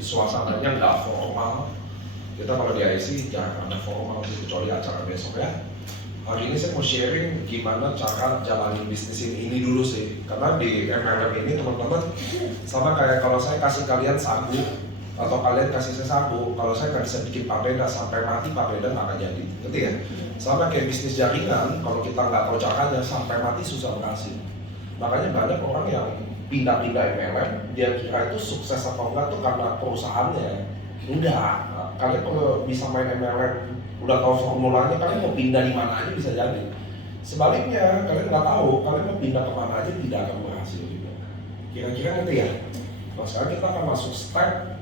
suasananya nggak formal. Kita kalau di IC jarang ada formal kecuali acara besok ya. Hari ini saya mau sharing gimana cara jalanin bisnis ini dulu sih. Karena di MLM ini teman-teman sama kayak kalau saya kasih kalian sagu atau kalian kasih saya sagu, kalau saya nggak bisa bikin papeda sampai mati, papeda nggak akan jadi, ngerti ya? Sama kayak bisnis jaringan, kalau kita nggak tahu caranya sampai mati susah berhasil. Makanya banyak orang yang pindah-pindah MLM, dia kira itu sukses atau enggak tuh karena perusahaannya. Enggak, kalian kalau bisa main MLM, udah tahu formulanya, kalian mau pindah di mana aja bisa jadi. Sebaliknya, kalian nggak tahu, kalian mau pindah kemana aja tidak akan berhasil juga. Kira-kira ngerti ya? Nah sekarang kita akan masuk step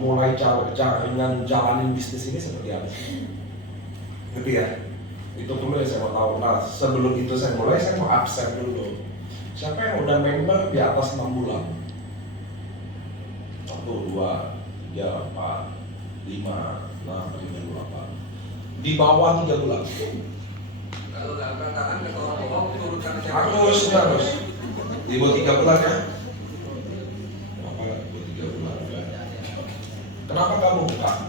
mulai jaringan jalanin bisnis ini seperti apa sih? Ngerti ya? Itu dulu yang saya mau tahu. Nah sebelum itu saya mulai, saya mau absen dulu. Siapa yang udah member di atas 6 bulan? 1, 2, 3, 4, 5, 6, 7, 8. Di bawah 3 bulan. Kalau nggak katakan ke orang turunkan Harus. Di bawah 3 bulan ya? Kenapa di bawah 3 bulan? Kenapa kamu buka?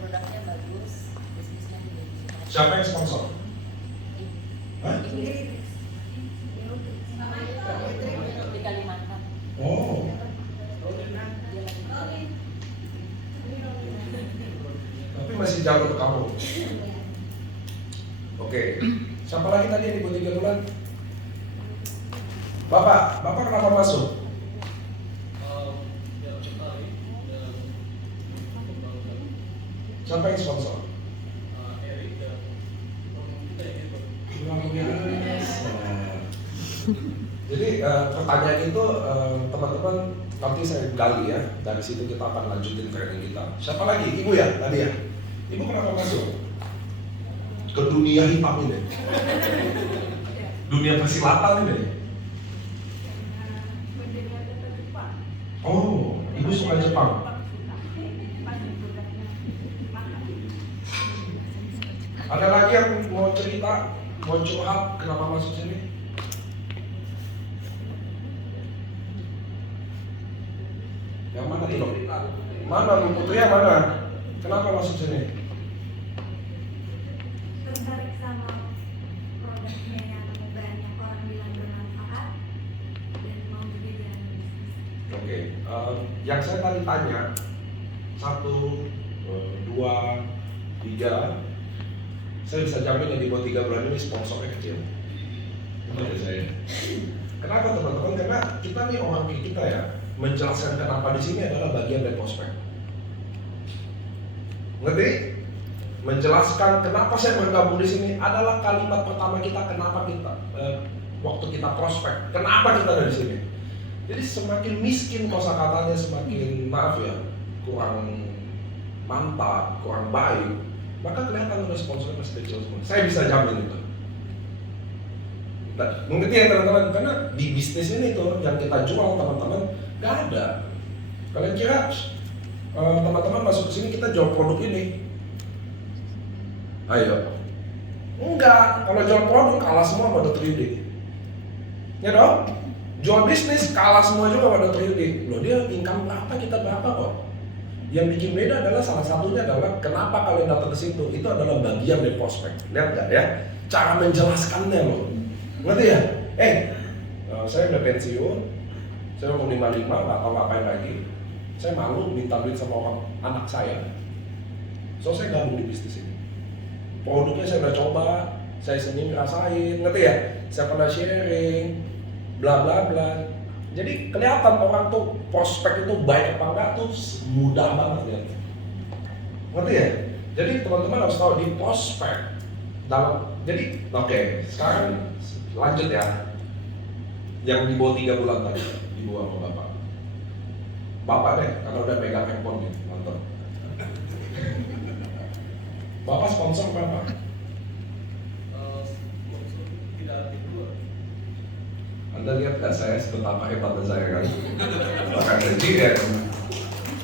Produknya bagus, bisnisnya juga bisa. Siapa yang sponsor? Hah? Di Kalimantan. Oh. Tapi masih jauh ke kamu. Oke. Siapa lagi tadi yang di bawah 3 bulan? Bapak kenapa masuk? Siapa yang sponsor? Luar biasa. Jadi pertanyaan itu teman-teman nanti saya gali ya. Dari situ kita akan lanjutin training kita. Siapa lagi? Ibu ya tadi ya. Ibu kenapa masuk ke dunia hitam ini? Dunia persilatan ini. Oh, ibu suka Jepang. Ada lagi yang mau cerita, mau curhat kenapa masuk sini? Yang mana tuh? Mana Bu Putri ya mana? Kenapa masuk sini? Tertarik sama produknya yang banyak orang bilang bermanfaat dan mau juga jalan bisnis. Oke, yang saya tadi tanya 1, 2, 3. Saya bisa jamin yang di bawah 3 bulan ini sponsornya kecil. Menurut saya. Kenapa teman-teman? Karena kita nih orang kita ya, menjelaskan kenapa di sini adalah bagian dari prospek. Ngerti? Menjelaskan kenapa saya bergabung di sini adalah kalimat pertama kita kenapa kita waktu kita prospek. Kenapa kita ada di sini? Jadi semakin miskin kosakatanya, semakin maaf ya, kurang mantap, kurang baik, maka kelihatan udah sponsornya masih kecil semua. Saya bisa jamin itu. Mengerti ya teman-teman? Karena di bisnis ini tuh yang kita jual teman-teman gak ada. Kalian kira teman-teman masuk ke sini kita jual produk ini? Ayo. Enggak. Kalau jual produk kalah semua pada 3D. Ya dong? Jual bisnis kalah semua juga pada 3D. Loh dia income berapa kita berapa kok? Yang bikin beda adalah salah satunya adalah kenapa kalian datang ke situ. Itu adalah bagian dari prospek. Lihat nggak ya? Cara menjelaskannya loh. Ngerti ya? Saya udah pensiun. Saya umur 55, nggak tahu ngapain lagi. Saya malu minta duit sama orang anak saya. So saya gabung di bisnis ini. Produknya saya udah coba, saya sendiri ngerasain, ngerti ya? Saya pernah sharing, bla bla bla. Jadi kelihatan orang tuh prospek itu baik apa enggak tuh mudah banget ya. Ngerti ya? Jadi teman-teman harus tahu di prospek dalam. Jadi oke, sekarang lanjut ya. Yang di bawah 3 bulan tadi, di bawah sama bapak. Bapak deh, karena udah pegang handphone nih, nonton. Bapak sponsor berapa? Anda lihat gak saya betapa hebatnya saya kan? Bahkan jadi GM.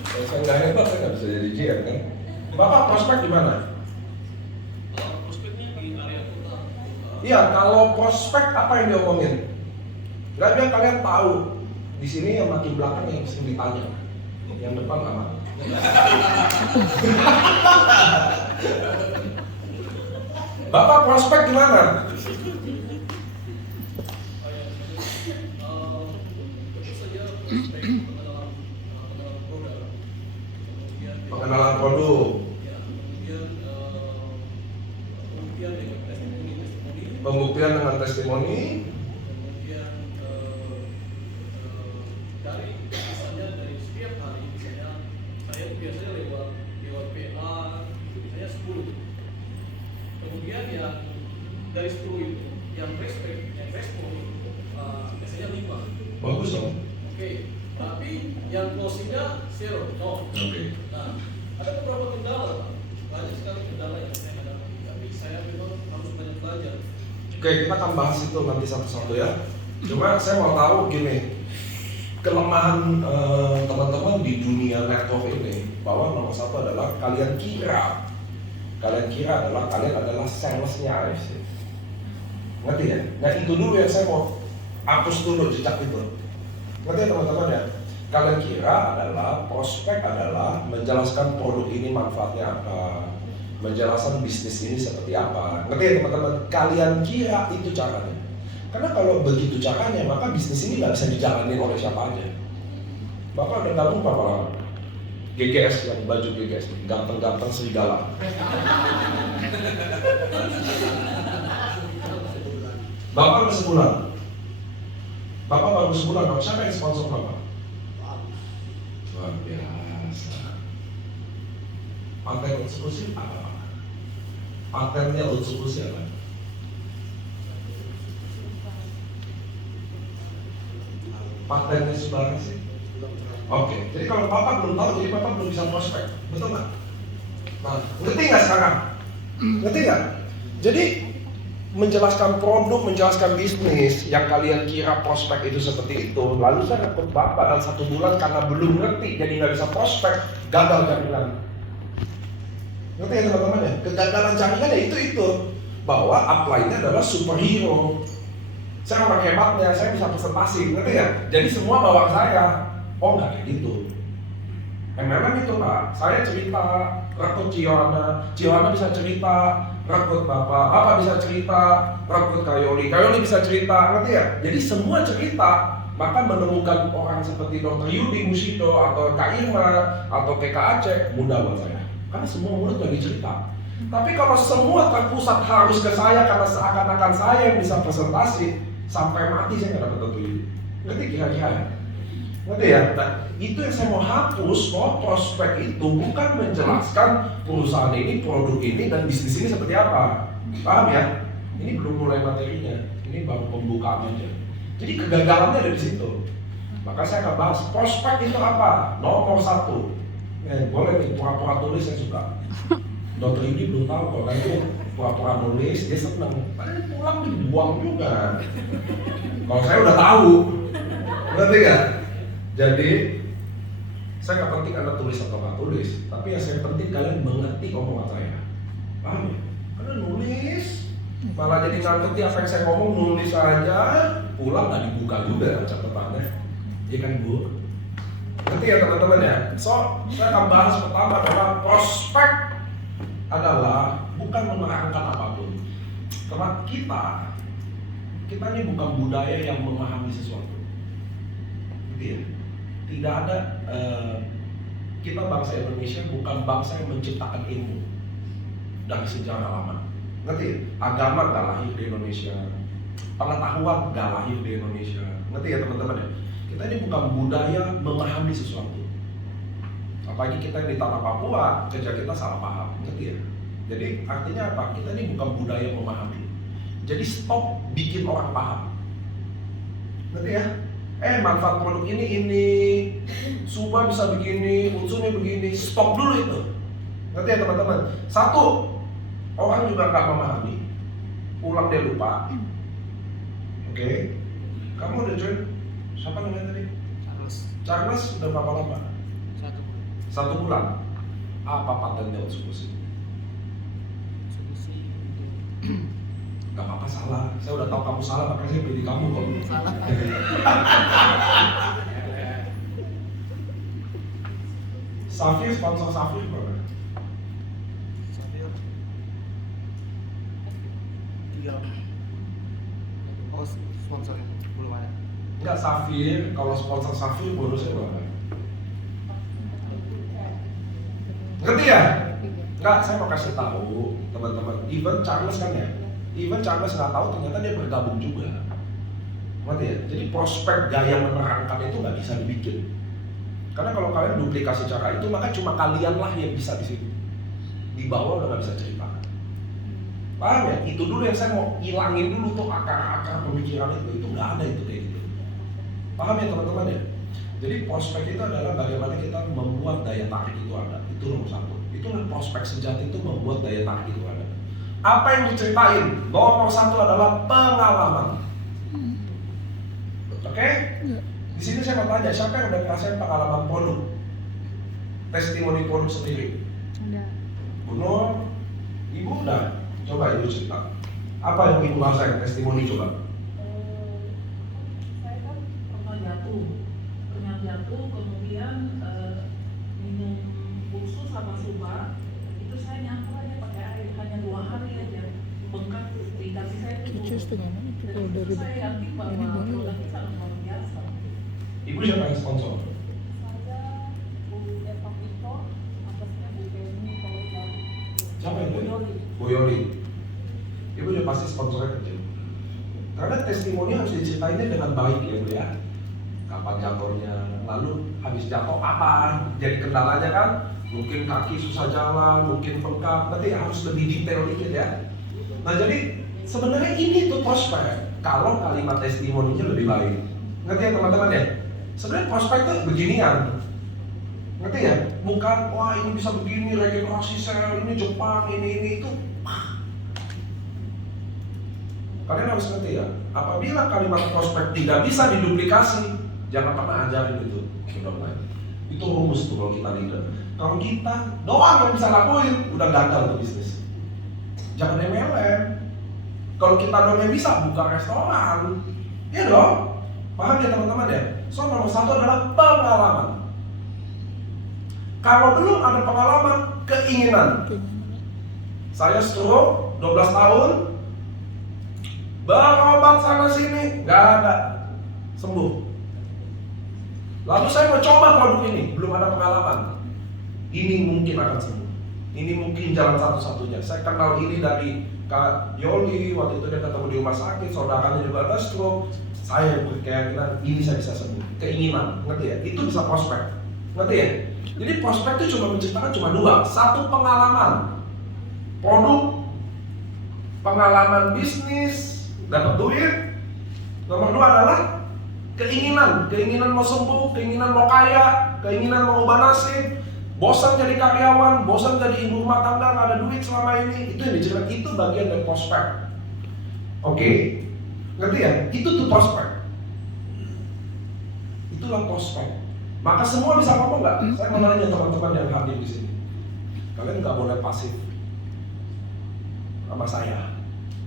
Kalau saya nggak hebat, saya nggak bisa jadi GM kan? Bapak prospek di mana? Prospeknya di area kota. Iya, kalau prospek apa yang diomongin? Nggak biar kalian tahu Di sini yang makin belakang yang sering ditanya, yang depan aman. Bapak prospek gimana? Pengenalan produk, pembuktian dengan testimoni, dari misalnya dari setiap hari misalnya saya biasanya lewat PA itu misalnya 10. Kemudian yang dari 10 itu yang respon biasanya 5. bagus dong. Oke, tapi yang closingnya 0, no. Oke. Nah, ada beberapa kendala, Pak. Banyak sekali kendala yang saya hadapi, tapi saya memang harus banyak belajar. Oke, kita akan bahas itu nanti satu-satu ya. Cuma saya mau tahu gini, kelemahan teman-teman di dunia network ini bahwa nomor satu adalah kalian kira adalah kalian adalah salesnya AFC. Ngerti ya? Nah itu dulu yang saya mau hapus dulu jejak itu. Ngerti ya teman-teman ya? Kalian kira adalah prospek adalah menjelaskan produk ini manfaatnya apa, menjelaskan bisnis ini seperti apa. Ngerti ya teman-teman? Kalian kira itu caranya. Karena kalau begitu caranya, maka bisnis ini nggak bisa dijalanin oleh siapa aja. Bapak udah gabung berapa lama? GGS, yang baju GGS, ganteng-ganteng serigala. Bapak udah sebulan. Bapak baru sebulan, Bapak siapa yang sponsor Bapak? Luar biasa. Paten eksklusif apa? Patennya eksklusif apa? Patennya sebarang sih. Oke, jadi kalau Bapak belum tahu, jadi Bapak belum bisa prospek, betul nggak? Nah, ngerti nggak sekarang? Ngerti nggak? Jadi menjelaskan produk, menjelaskan bisnis yang kalian kira prospek itu seperti itu, lalu saya rekrut Bapak dalam 1 bulan karena belum ngerti, jadi nggak bisa prospek, gagal jaringan. Ngerti ya teman-teman ya? Kegagalan jaringan ya itu bahwa upline-nya adalah superhero. Saya orang hebatnya, saya bisa presentasi, ngerti ya? Jadi semua bawa saya. Oh nggak kayak gitu. MLM itu Pak, saya cerita, rekrut Ciona bisa cerita, rekrut Bapak bisa cerita, rekrut Kayoli bisa cerita, ngerti ya? Jadi semua cerita, maka menemukan orang seperti Dr. Yudi Musido atau Kak Irma atau Kak Aceh mudah buat saya, karena semua mulut lagi cerita. Tapi kalau semua terpusat harus ke saya karena seakan-akan saya yang bisa presentasi, sampai mati saya nggak dapat Dr. Yudi. Ngerti kira-kira ya? Ngerti ya? Nah, itu yang saya mau hapus, bahwa prospek itu bukan menjelaskan perusahaan ini, produk ini, dan bisnis ini seperti apa. Paham ya? Ini belum mulai materinya, ini baru pembukaan aja. Jadi kegagalannya ada di situ. Maka saya akan bahas prospek itu apa? Nomor 1. Boleh nih, pura-pura tulis saya suka. Dokter ini belum tahu kalau kan itu pura-pura nulis, dia seneng. Tapi pulang dibuang juga. Kalau saya udah tahu, ngerti gak? Jadi saya nggak penting Anda tulis atau nggak tulis, tapi yang saya penting kalian mengerti omongan saya. Paham ya? Karena nulis malah jadi ngerti apa yang saya ngomong, nulis aja, pulang nggak dibuka juga catatannya. Iya kan Bu? Ngerti ya teman-teman ya? So, saya akan bahas pertama adalah prospek adalah bukan menerangkan apapun. Karena kita ini bukan budaya yang memahami sesuatu. Ngerti ya? Tidak ada, kita bangsa Indonesia bukan bangsa yang menciptakan ilmu dari sejarah lama. Ngerti? Agama gak lahir di Indonesia, pengetahuan gak lahir di Indonesia. Ngerti ya teman-teman ya? Kita ini bukan budaya memahami sesuatu. Apalagi kita yang di tanah Papua, kerja kita salah paham. Ngerti ya? Jadi artinya apa? Kita ini bukan budaya memahami. Jadi stop bikin orang paham. Ngerti ya? Manfaat produk ini, Suba bisa begini, unsurnya begini, stop dulu itu. Ngerti ya teman-teman? 1, orang juga nggak memahami, pulang dia lupa. Oke. Kamu udah join? Siapa namanya tadi? Charles udah berapa lama? 1 bulan. Apa patennya eksklusif? Gak apa-apa salah, saya udah tahu kamu salah, makanya saya pilih kamu kok. Salah. Safir, sponsor Safir berapa? Safir 3. Oh, sponsornya belum ada. Enggak, Safir, kalau sponsor Safir bonusnya berapa? Ngerti ya? Enggak, saya mau kasih tahu teman-teman. Even Charles kan ya, even Charles nggak tahu ternyata dia bergabung juga. Ngerti ya? Jadi prospek gaya menerangkan itu nggak bisa dibikin. Karena kalau kalian duplikasi cara itu, maka cuma kalian lah yang bisa di sini. Di bawah udah nggak bisa cerita. Paham ya? Itu dulu yang saya mau hilangin dulu tuh akar-akar pemikiran itu nggak ada itu kayak gitu. Paham ya teman-teman ya? Jadi prospek itu adalah bagaimana kita membuat daya tarik itu ada. Itu nomor satu. Itulah prospek sejati itu membuat daya tarik itu ada. Apa yang diceritain? Nomor satu adalah pengalaman. Oke? Di sini saya mau tanya, siapa yang udah ngerasain pengalaman produk? Testimoni produk sendiri? Udah. Bunur, ibu udah? Coba ibu cerita. Apa yang ibu rasain? Testimoni coba. Saya kan pernah jatuh, kemudian minum pulsu sama suba, itu saya nyampur aja pakai air, hanya 2 hari aja bengkak di kaki saya itu. Dan itu saya yakin bahwa produk ini sangat luar biasa. Ibu siapa yang sponsor? Saya Bu Eva Vito, atasnya Bu Penny, Paula, Siapa itu? Bu Yoli. Bu Yoli. Ibu juga pasti sponsornya kecil. Karena testimoni harus diceritain dengan baik ya Bu ya. Kapan jatuhnya, lalu habis jatuh apa? Jadi kendalanya kan, mungkin kaki susah jalan, mungkin bengkak. Berarti harus lebih detail dikit ya. Nah jadi sebenarnya ini tuh prospek. Kalau kalimat testimoninya lebih baik. Ngerti ya teman-teman ya? Sebenarnya prospek itu beginian. Ngerti ya? Bukan, wah ini bisa begini, regenerasi sel, ini Jepang, ini itu. Kalian harus ngerti ya, apabila kalimat prospek tidak bisa diduplikasi, jangan pernah ajarin itu. Itu rumus tuh kalau kita leader. Kalau kita doang yang bisa lakuin, udah gagal tuh bisnis. Jangan MLM. Kalau kita doang yang bisa buka restoran, iya dong. Paham ya teman-teman ya? So nomor satu adalah pengalaman. Kalau belum ada pengalaman, keinginan. Saya stroke 12 tahun, berobat sana sini, nggak ada sembuh. Lalu saya mau coba produk ini, belum ada pengalaman. Ini mungkin akan sembuh. Ini mungkin jalan satu-satunya. Saya kenal ini dari Kak Yoli, waktu itu dia ketemu di rumah sakit, saudaranya juga ada stroke. Saya berkeyakinan ini saya bisa sembuh. Keinginan, ngerti ya? Itu bisa prospek, ngerti ya? Jadi prospek itu cuma menceritakan cuma 2. Satu, pengalaman produk, pengalaman bisnis, dapat duit. Nomor 2 adalah keinginan mau sembuh, keinginan mau kaya, keinginan mau ubah nasib, bosan jadi karyawan, bosan jadi ibu rumah tangga, nggak ada duit selama ini. Itu yang diceritakan, itu bagian dari prospek. Oke, ngerti ya? Itu tuh prospek. Itulah prospek. Maka semua bisa ngomong nggak? Saya mau nanya teman-teman yang hadir di sini. Kalian nggak boleh pasif sama saya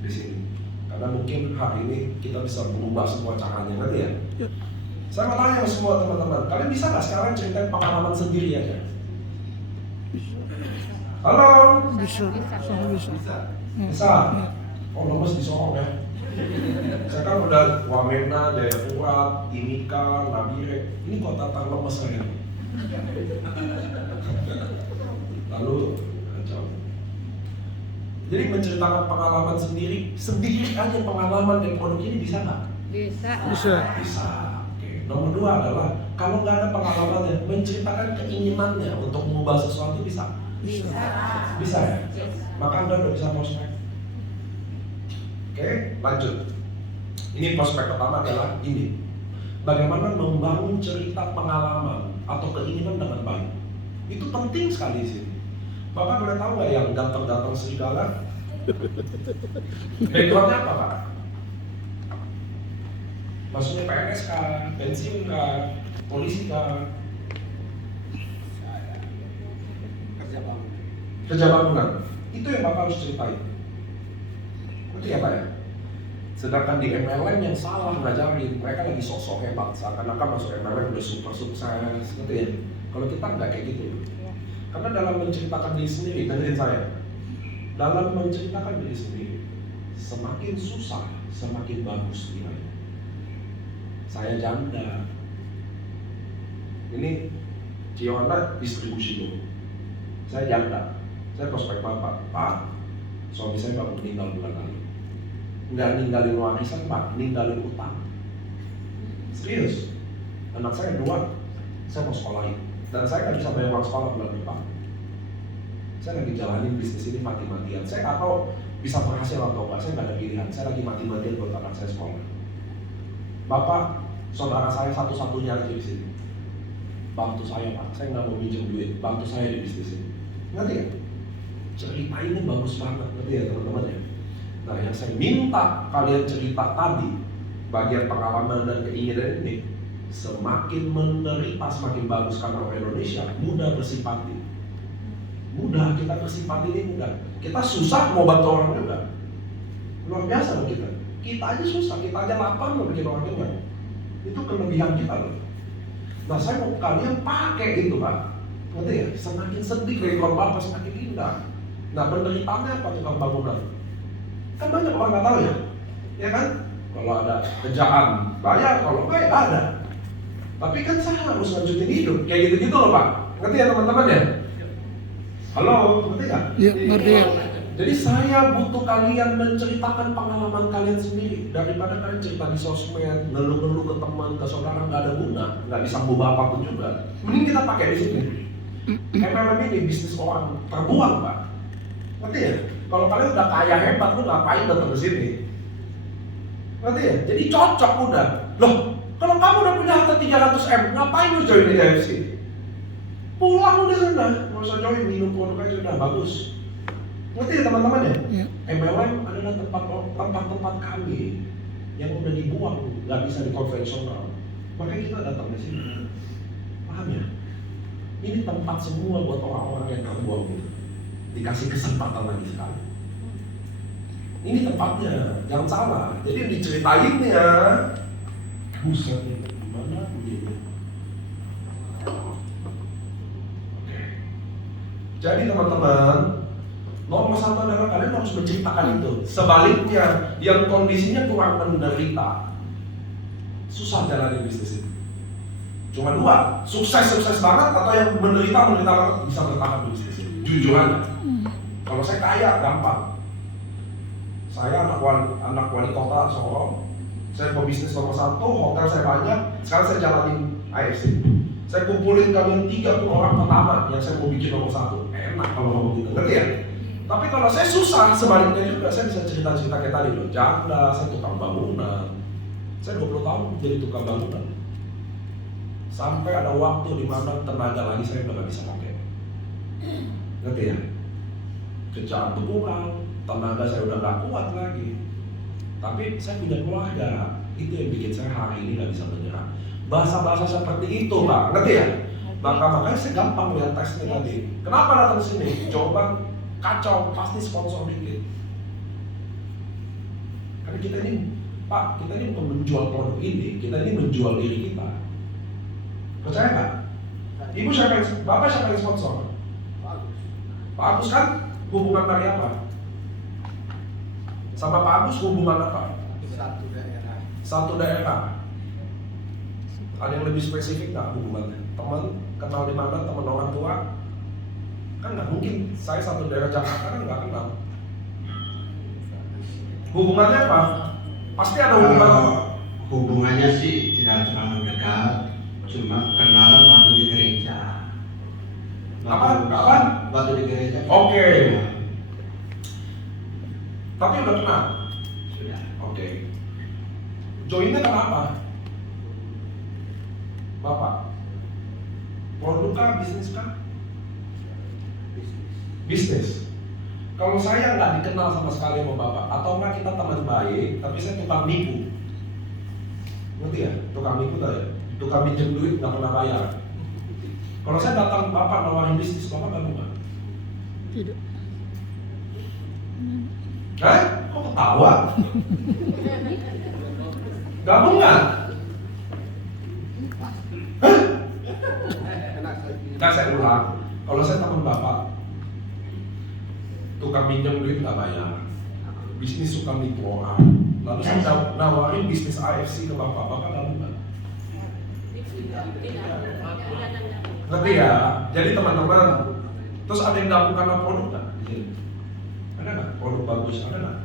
di sini. Karena mungkin hari ini kita bisa berubah semua caranya, ngerti ya? Saya mau tanya semua teman-teman, kalian bisa nggak sekarang ceritain pengalaman sendiri aja? Halo? Bisa. Bisa? Oh, lemes disorong ya? Saya kan udah Wamena, Jayapura, Timika, Nabire. Ini kota lemes saya. Lalu, kacau. Jadi menceritakan pengalaman sendiri aja pengalaman dan produk ini bisa nggak? Bisa. Bisa. Oke. Nomor 2 adalah kalau nggak ada pengalamannya, menceritakan keinginannya untuk mengubah sesuatu bisa? Bisa ya? Maka Anda udah bisa prospek. Oke, lanjut. Ini prospek pertama adalah ini. Bagaimana membangun cerita pengalaman atau keinginan dengan baik. Itu penting sekali di sini. Bapak boleh tahu nggak yang ganteng-ganteng serigala? Backgroundnya apa Pak? Maksudnya PNS kah? Pensiun kah? Polisi kah? Kerja bangunan. Itu yang Bapak harus ceritain. Ngerti ya Pak ya? Sedangkan di MLM yang salah ngajarin, mereka lagi sok-sok hebat. Seakan-akan masuk MLM udah super sukses, ngerti ya? Kalau kita nggak kayak gitu. Karena dalam menceritakan diri sendiri, dengerin saya. Dalam menceritakan diri sendiri, semakin susah, semakin bagus nilainya. Saya janda. Ini Ciona distribusi dulu. Saya janda. Saya prospek bapak. Pak, suami saya baru meninggal bulan lalu. Nggak ninggalin warisan, Pak, ninggalin utang. Serius. Anak saya 2, saya mau sekolahin. Dan saya nggak bisa bayar uang sekolah bulan depan. Saya lagi jalanin bisnis ini mati-matian. Saya nggak tahu bisa berhasil atau enggak, saya nggak ada pilihan. Saya lagi mati-matian buat anak saya sekolah. Bapak, saudara saya satu-satunya aja di sini. Bantu saya, Pak. Saya nggak mau minjem duit. Bantu saya di bisnis ini. Ngerti ya? Cerita ini bagus banget, ngerti ya teman-teman ya? Nah, yang saya minta kalian cerita tadi, bagian pengalaman dan keinginan ini, semakin menderita semakin bagus karena orang Indonesia mudah bersimpati. Mudah, kita bersimpati ini mudah. Kita susah mau bantu orang juga. Luar biasa loh kita. Kita aja susah, kita aja lapar mau bikin orang juga. Itu kelebihan kita loh. Nah, saya mau kalian pakai itu, Pak. Ngerti ya? Semakin sedih dari orang bapak semakin indah. Nah, penderitaannya apa tukang bangunan? Kan banyak orang nggak tahu ya, ya kan? Kalau ada kerjaan bayar, kalau enggak ya ada. Tapi kan saya harus lanjutin hidup, kayak gitu-gitu loh Pak. Ngerti ya teman-teman ya? Halo, ngerti nggak? Iya, ngerti. Jadi saya butuh kalian menceritakan pengalaman kalian sendiri. Daripada kalian cerita di sosmed, ngeluh-ngeluh ke teman, ke saudara nggak ada guna, nggak disambung apapun juga. Mending kita pakai di sini. MLM ini bisnis orang terbuang Pak. Ngerti ya? Kalau kalian udah kaya hebat, lu ngapain datang ke sini? Ngerti ya? Jadi cocok udah. Loh, kalau kamu udah punya harta 300M, ngapain lu join di AFC? Pulang udah sana, nggak usah join, minum produk aja udah bagus. Ngerti ya teman-teman ya? Iya. MLM adalah tempat-tempat kami yang udah dibuang, nggak bisa dikonvensional. Makanya kita datang di sini. Paham ya? Ini tempat semua buat orang-orang yang terbuang gitu. Dikasih kesempatan lagi sekali. Ini tempatnya, jangan salah. Jadi yang diceritain ya, buset nih, gimana begini? Oke. Jadi teman-teman, nomor 1 adalah kalian harus menceritakan itu. Sebaliknya, yang kondisinya kurang menderita, susah jalanin bisnis itu. Cuma 2, sukses banget atau yang menderita banget bisa bertahan di bisnis ini. Jujur aja. Kalau saya kaya gampang. Saya anak wali kota Sorong. Saya pebisnis nomor 1, hotel saya banyak. Sekarang saya jalanin AFC. Saya kumpulin kalian 30 orang pertama yang saya mau bikin nomor 1. Enak kalau ngomong gitu, ngerti ya? Tapi kalau saya susah, sebaliknya juga saya bisa cerita-cerita kayak tadi loh. Janda, saya tukang bangunan. Saya 20 tahun jadi tukang bangunan. Sampai ada waktu di mana tenaga lagi saya udah gak bisa pakai. Ngerti ya? Kerjaan berkurang, tenaga saya udah gak kuat lagi. Tapi saya punya keluarga, itu yang bikin saya hari ini gak bisa menyerah. Bahasa-bahasa seperti itu Pak, ngerti ya? Makanya saya gampang lihat tesnya tadi. Kenapa datang sini? Coba kacau, pasti sponsor dikit. Karena kita ini, Pak, kita ini bukan menjual produk ini, kita ini menjual diri kita. Percaya nggak? Ibu siapa yang, Bapak siapa yang sponsor? Pak Agus kan hubungan dari apa? Sama Pak Agus hubungan apa? Satu daerah. Ada yang lebih spesifik nggak hubungannya? Teman, kenal di mana, teman orang tua? Kan nggak mungkin. Saya satu daerah Jakarta kan nggak kenal. Hubungannya apa? Pasti ada hubungan. Hubungannya sih tidak terlalu dekat. Cuma kenalan waktu di gereja. Kapan? Waktu di gereja. Oke. Tapi udah kenal? Sudah. Oke. Joinnya kenapa? Bapak? Produk kah? Bisnis kah? Bisnis. Kalau saya nggak dikenal sama sekali sama Bapak, atau nggak kita teman baik, tapi saya tukang nipu. Ngerti ya? Tukang nipu tadi. Tukang minjem duit nggak pernah bayar. Kalau saya datang Bapak nawarin bisnis, Bapak nggak mau? Tidak. Hah? Kok ketawa? Gabung nggak? Hah? Enggak, saya ulang. Kalau saya teman bapak, tukang minjem duit nggak bayar, bisnis suka nipu orang, lalu saya nawarin bisnis AFC ke bapak nggak lupa. Ngerti ya? Jadi teman-teman, terus ada yang gabung karena produk nggak? Ada nggak? Produk bagus, ada nggak?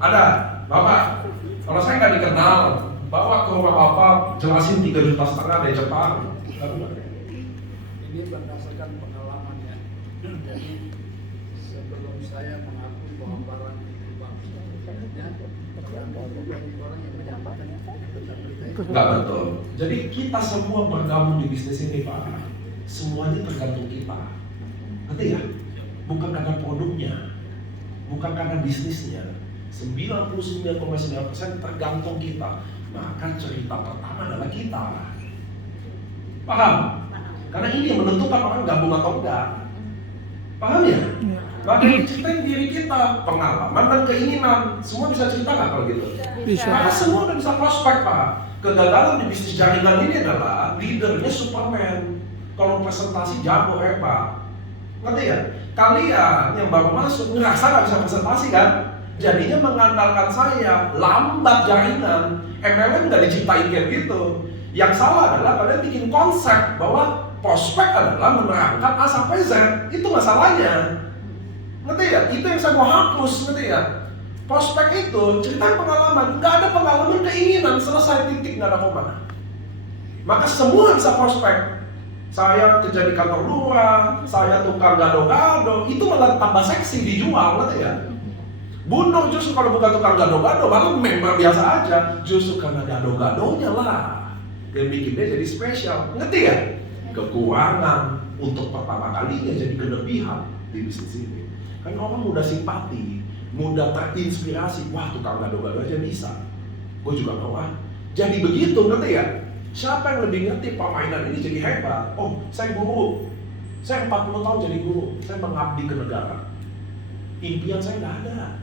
Ada, bapak. Kalau saya nggak dikenal, bawa ke rumah bapak, jelasin 3,5 juta dari Jepang. Ini berdasarkan pengalaman ya. Jadi sebelum saya mengaku bahwa barang itu bagus, orang yang menyampaikan Nggak betul. Jadi kita semua bergabung di bisnis ini Pak, semuanya tergantung kita. Ngerti ya? Bukan karena produknya, bukan karena bisnisnya. 99,9% tergantung kita. Maka cerita pertama adalah kita. Paham? Karena ini yang menentukan orang gabung atau enggak. Paham ya? Maka ceritain diri kita, pengalaman dan keinginan. Semua bisa cerita nggak kalau gitu? Bisa. Maka semua udah bisa prospek Pak. Kegagalan di bisnis jaringan ini adalah leadernya Superman. Kalau presentasi jago hebat. Ngerti ya? Kalian yang baru masuk ngerasa nggak bisa presentasi kan? Jadinya mengandalkan saya, lambat jaringan. MLM nggak diciptain kayak gitu. Yang salah adalah kalian bikin konsep bahwa prospek adalah menerangkan A sampai Z. Itu masalahnya. Ngerti ya? Itu yang saya mau hapus, ngerti ya? Prospek itu cerita pengalaman, nggak ada pengalaman keinginan, selesai titik, nggak ada koma. Maka semua bisa prospek. Saya kerja di kantor lurah, saya tukang gado-gado, itu malah tambah seksi dijual, ngerti ya? Bunur justru kalau bukan tukang gado-gado, malah member biasa aja. Justru karena gado-gadonya lah yang bikin dia jadi spesial, ngerti ya? Kekurangan untuk pertama kalinya jadi kelebihan di bisnis ini. Kan orang mudah simpati, mudah terinspirasi. Wah, tukang gado-gado aja bisa, gue juga mau ah. Jadi begitu, ngerti ya? Siapa yang lebih ngerti permainan ini jadi hebat? Oh, saya guru, saya 40 tahun jadi guru, saya mengabdi ke negara. Impian saya nggak ada.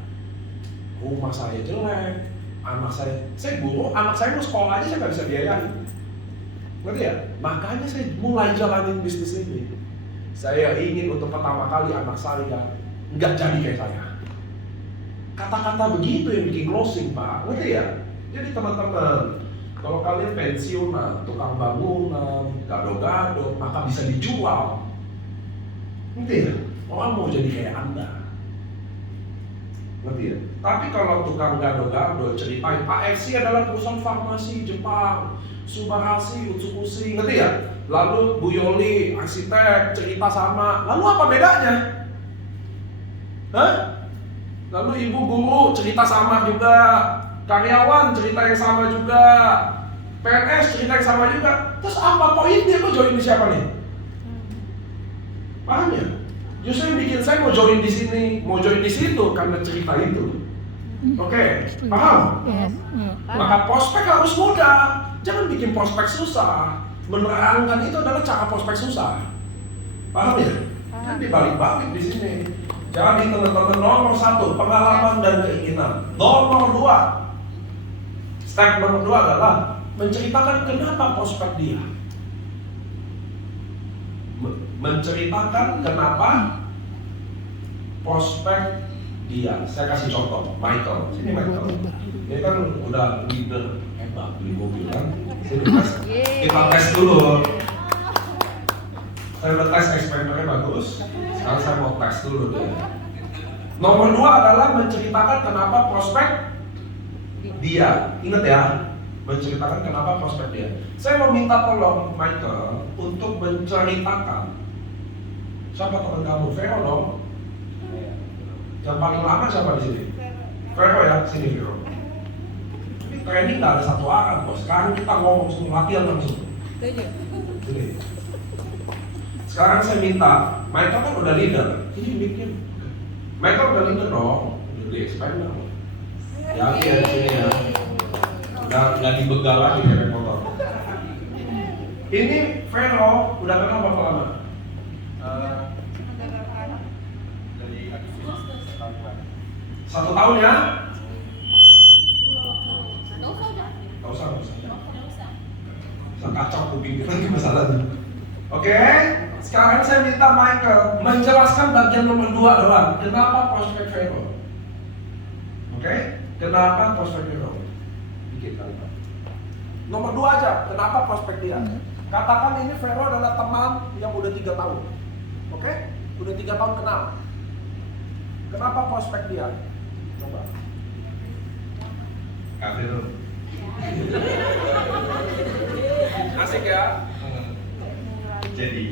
Rumah saya jelek, anak saya guru, anak saya mau sekolah aja saya nggak bisa biayain. Ngerti ya? Makanya saya mulai jalanin bisnis ini. Saya ingin untuk pertama kali anak saya nggak jadi kayak saya. Kata-kata begitu yang bikin closing Pak, ngerti ya? Jadi teman-teman, kalau kalian pensiunan, tukang bangunan, gado-gado, maka bisa dijual. Ngerti ya? Orang mau jadi kayak Anda. Ngerti ya? Tapi kalau tukang gado-gado ceritain AFC adalah perusahaan farmasi Jepang, Subarashi, Utsukushi, ngerti ya? Lalu Bu Yoli, arsitek, cerita sama, lalu apa bedanya? Hah? Lalu ibu guru cerita sama juga, karyawan cerita yang sama juga, PNS cerita yang sama juga. Terus apa poinnya? Mau join di siapa nih? Paham ya? Justru yang bikin saya mau join di sini, mau join di situ karena cerita itu. Oke, paham? Maka prospek harus mudah. Jangan bikin prospek susah. Menerangkan itu adalah cara prospek susah. Paham ya? Kan dibalik-balik di sini. Jadi teman-teman, nomor 1 pengalaman dan keinginan. Nomor 2, step nomor 2 adalah menceritakan kenapa prospek dia. Menceritakan kenapa prospek dia. Saya kasih contoh, Michael. Sini Michael. Dia kan udah leader hebat beli mobil kan. Sini Mas, kita tes dulu. Saya udah tes expander-nya bagus. Sekarang saya mau tes dulu dia. Nomor 2 adalah menceritakan kenapa prospek dia. Ingat ya, menceritakan kenapa prospek dia. Saya mau minta tolong Michael untuk menceritakan. Siapa teman kamu? Vero dong. Yang paling lama siapa di sini? Vero ya, sini Vero. Tapi training nggak ada satu arah bos. Sekarang kita ngomong semua, latihan langsung. Sini. Sekarang saya minta, Michael kan udah leader. Ini bikin. Michael udah leader dong. Udah beli expander. Ya oke di sini ya. Nggak dibegal lagi kayak motor. Ini Vero udah kenal berapa lama? dari Agustus tahun lalu. 1 tahun ya? Nggak usah udah. Nggak usah. Nggak usah. Kacau kuping lagi masalahnya. Oke, sekarang saya minta Michael menjelaskan bagian nomor 2 doang. Kenapa prospek Vero? Oke, kenapa prospek Vero? Dikit kalimat. Nomor 2 aja, kenapa prospek dia? Katakan ini Vero adalah teman yang udah 3 tahun. Oke, udah 3 tahun kenal. Kenapa prospek dia? Coba. Kak Vero. Asik ya? Jadi,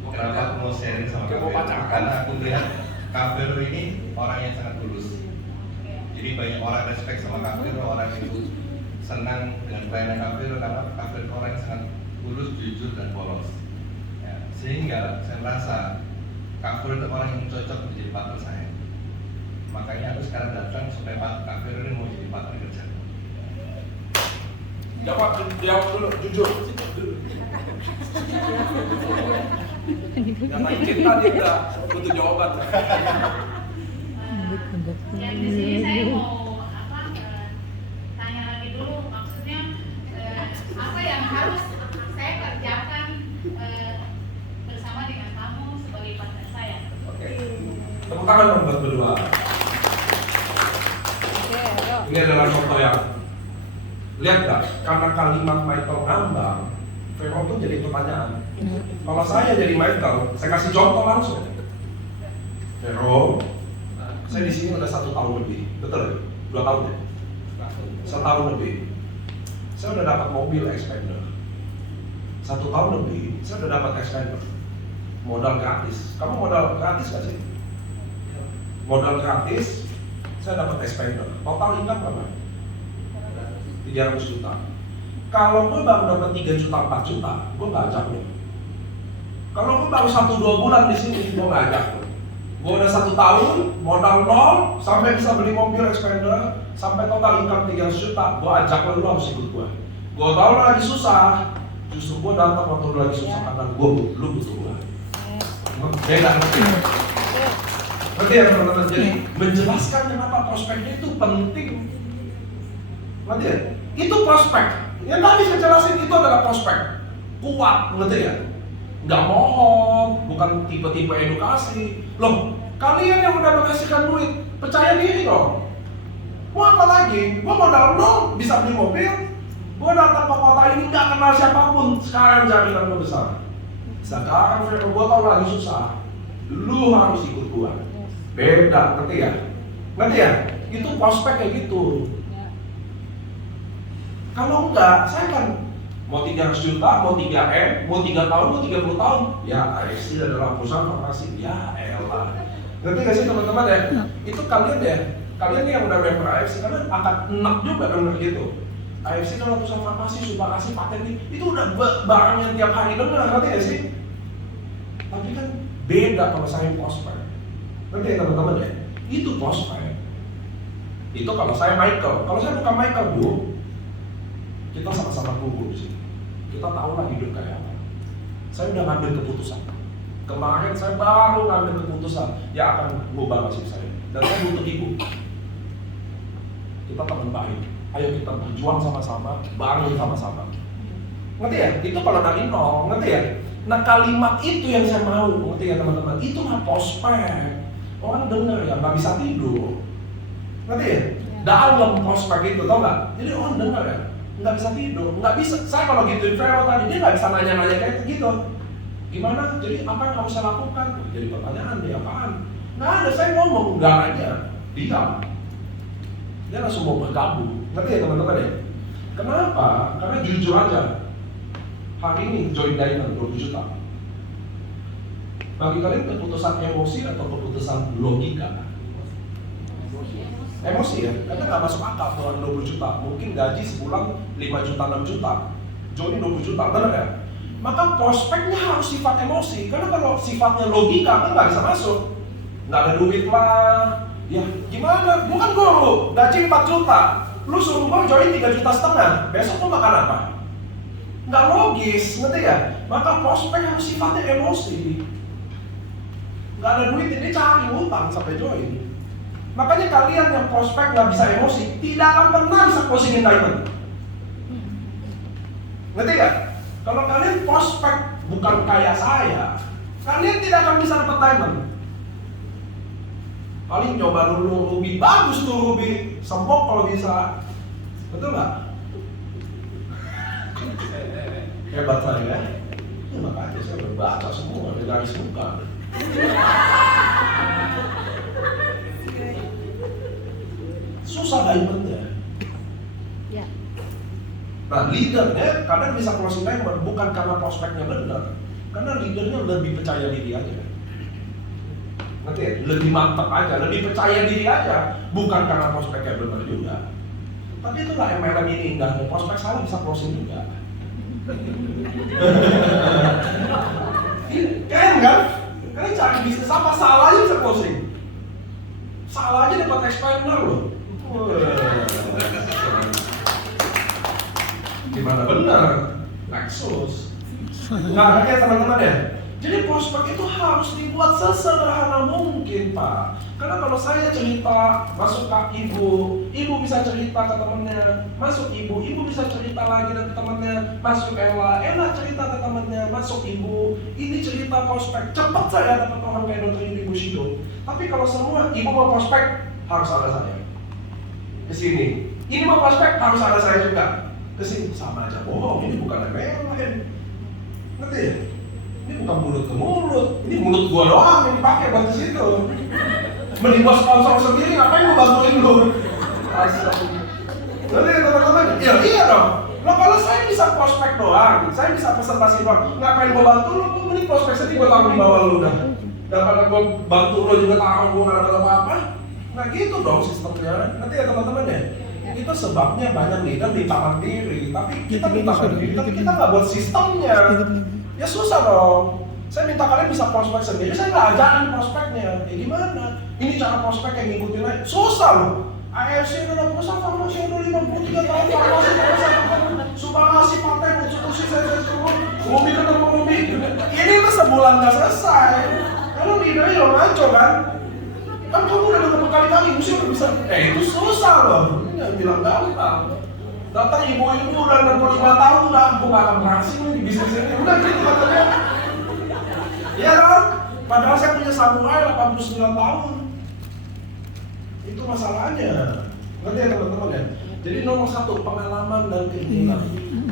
kenapa aku mau sharing sama Oke, Kak mau Vero? pacaran. Karena aku lihat Kak Vero ini orang yang sangat tulus. Jadi banyak orang respect sama Kak Vero, orang itu senang dengan pelayanan Kak Vero karena Kak Vero orang yang sangat tulus, jujur, dan polos. Ya, sehingga saya merasa Kak Vero itu orang yang cocok menjadi partner saya. Makanya aku sekarang datang supaya Kak Vero ini mau jadi partner kerja. Jawab dulu, jujur. Nyatain cinta dia udah butuh jawaban. Ya di sini saya mau tanya lagi dulu, maksudnya apa yang harus saya kerjakan bersama dengan kamu sebagai partner saya. Oke. Tepuk tangan dong buat berdua. Oke, ayo. Ini adalah contoh yang lihat nggak? Karena kalimat Michael ngambang, Vero tuh jadi pertanyaan. Kalau saya jadi Michael, saya kasih contoh langsung. Vero, saya di sini udah 1 tahun lebih, betul ya? 2 tahun ya? 1 tahun lebih. Saya udah dapat mobil Expander. 1 tahun lebih, saya udah dapat Expander. Modal gratis. Kamu modal gratis gak sih? Modal gratis, saya dapat Expander. Total income berapa? 300 juta. Kalau gue baru dapat 3 juta, 4 juta, gue gak ajak lo. Kalau gue baru 1-2 bulan di sini, gue gak ajak lo. Gue udah 1 tahun, modal 0, sampai bisa beli mobil Expander, sampai total income 300 juta, gue ajak lo harus ikut gue. Gue tau lo lagi susah, justru gue datang waktu lo lagi susah karena gue lu butuh gue. Beda ngerti? Ngerti ya teman-teman? Jadi menjelaskan kenapa prospeknya itu penting. Ngerti ya? Itu prospek. Yang tadi saya jelasin itu adalah prospek. Kuat, ngerti ya? Nggak mohon, bukan tipe-tipe edukasi. Loh, kalian yang udah menghasilkan duit, percaya diri dong. Mau apa lagi? Gua modal 0, bisa beli mobil. Gua datang ke kota ini nggak kenal siapapun. Sekarang jaminan lo besar. Sekarang Vero, gua tau lagi susah. Lu harus ikut gua. Beda, ngerti ya? Ngerti ya? Itu prospek kayak gitu. Kalau enggak, saya kan mau 300 juta, mau 3M, mau 3 tahun, mau 30 tahun. Ya, AFC adalah perusahaan farmasi. Ya elah. Ngerti gak sih teman-teman ya? Itu kalian ya, kalian yang udah member AFC, kalian akan enak juga denger gitu. AFC adalah perusahaan farmasi, subakasi, paten itu udah barang yang tiap hari denger, ngerti gak sih? Tapi kan beda kalau saya prospek. Ngerti ya teman-teman ya? Itu prospek. Itu kalau saya Michael. Kalau saya bukan Michael, Bu, kita sama-sama gugur di sini. Kita tahu lah hidup kayak apa. Saya udah ngambil keputusan. Kemarin saya baru ngambil keputusan yang akan mengubah nasib saya. Dan saya butuh ibu. Kita teman baik. Ayo kita berjuang sama-sama, bangun sama-sama. Ngerti ya? Itu kalau dari nol, ngerti ya? Nah kalimat itu yang saya mau, ngerti ya teman-teman? Itu nggak prospek. Orang denger ya, nggak bisa tidur. Ngerti ya? Dalam prospek itu, tau nggak? Jadi orang denger ya, nggak bisa tidur, nggak bisa. Saya kalau gituin Vero tadi, dia nggak bisa nanya-nanya kayak gitu. Gimana? Jadi apa yang harus saya lakukan? Jadi pertanyaan, dia apaan? Nggak ada, saya ngomong, nggak aja, diam. Dia langsung mau bergabung, ngerti ya teman-teman ya? Kenapa? Karena jujur aja, hari ini join Diamond 20 juta. Bagi kalian keputusan emosi atau keputusan logika? Emosi ya, karena nggak masuk akal kalau 20 juta. Mungkin gaji sebulan 5 juta, 6 juta. Join 20 juta, benar ya? Maka prospeknya harus sifat emosi. Karena kalau sifatnya logika kan nggak bisa masuk. Nggak ada duit lah. Ya gimana? Gua kan guru, gaji 4 juta. Lu suruh gua join 3,5 juta. Besok lu makan apa? Nggak logis, ngerti ya? Maka prospek harus sifatnya emosi. Nggak ada duit, ini cari utang sampai join. Makanya kalian yang prospek nggak bisa emosi, tidak akan pernah bisa closingin Diamond. Ngerti gak? prospek bukan kayak saya, kalian tidak akan bisa dapat diamond. Paling coba dulu ruby, bagus tuh ruby, sempok kalau bisa, betul nggak? Hebat saya ya. Ya makanya saya berbaca semua dari garis buka. Susah diamondnya. Ya. Nah, leadernya kadang bisa closing diamond bukan karena prospeknya benar, karena leadernya lebih percaya diri aja. Ngerti ya? Lebih mantap aja, lebih percaya diri aja, bukan karena prospeknya benar juga. Tapi itulah MLM ini indahnya, prospek salah bisa closing juga. Keren kan? Kalian cari bisnis apa, salah aja bisa closing. Salah aja dapat expander loh. Gimana benar? Lexus. Nggak ada ya teman-teman ya? Jadi prospek itu harus dibuat sesederhana mungkin, Pak. Karena kalau saya cerita masuk ke ibu bisa cerita ke temannya, masuk ibu bisa cerita lagi ke temannya, masuk Ella cerita ke temannya, masuk ibu, ini cerita prospek. Cepat saya dapat orang kayak Dr. Ibu Bushido. Tapi kalau semua ibu mau prospek, harus ada saya. Kesini, ini mau prospek, harus ada saya juga. Kesini, sama aja bohong, ini bukan MLM. Ngerti ya? Ini bukan mulut ke mulut, ini mulut gua doang yang dipakai buat ke situ. Mending gua sponsor sendiri, ngapain gua bantuin lu? Jadi teman-teman, ya iya dong. Loh kalau saya bisa prospek doang, saya bisa presentasi doang, ngapain gua bantu lu? Gua mending prospek sendiri gua taruh di bawah lu dah. Daripada gua bantu lu juga taruh gua nggak dapat apa-apa. Nah gitu dong sistemnya. Nanti ya teman-teman ya. Itu sebabnya banyak leader minta diri, tapi kita minta diri, tapi kita nggak buat sistemnya. Ya susah dong. Saya minta kalian bisa prospek sendiri, saya nggak ajarin prospeknya. Ya gimana? Ini cara prospek yang ngikutin aja. Susah loh. AFC udah perusahaan farmasi udah 53 tahun farmasi subhanasi paten institusi saya semua Ngombi ketemu ngombi. Ini udah sebulan nggak selesai. Kalau leadernya udah ngaco kan? Kan kamu udah ketemu kali-kali, mesti udah bisa. Itu susah loh. Ini nggak bilang gampang. Datang ibu-ibu udah 65 tahun udah, aku gak akan berhasil di bisnis ini. Udah gitu katanya. Iya kan? Padahal saya punya samurai 89 tahun. Itu masalahnya. Ngerti ya teman-teman ya? Jadi nomor satu, pengalaman dan keinginan.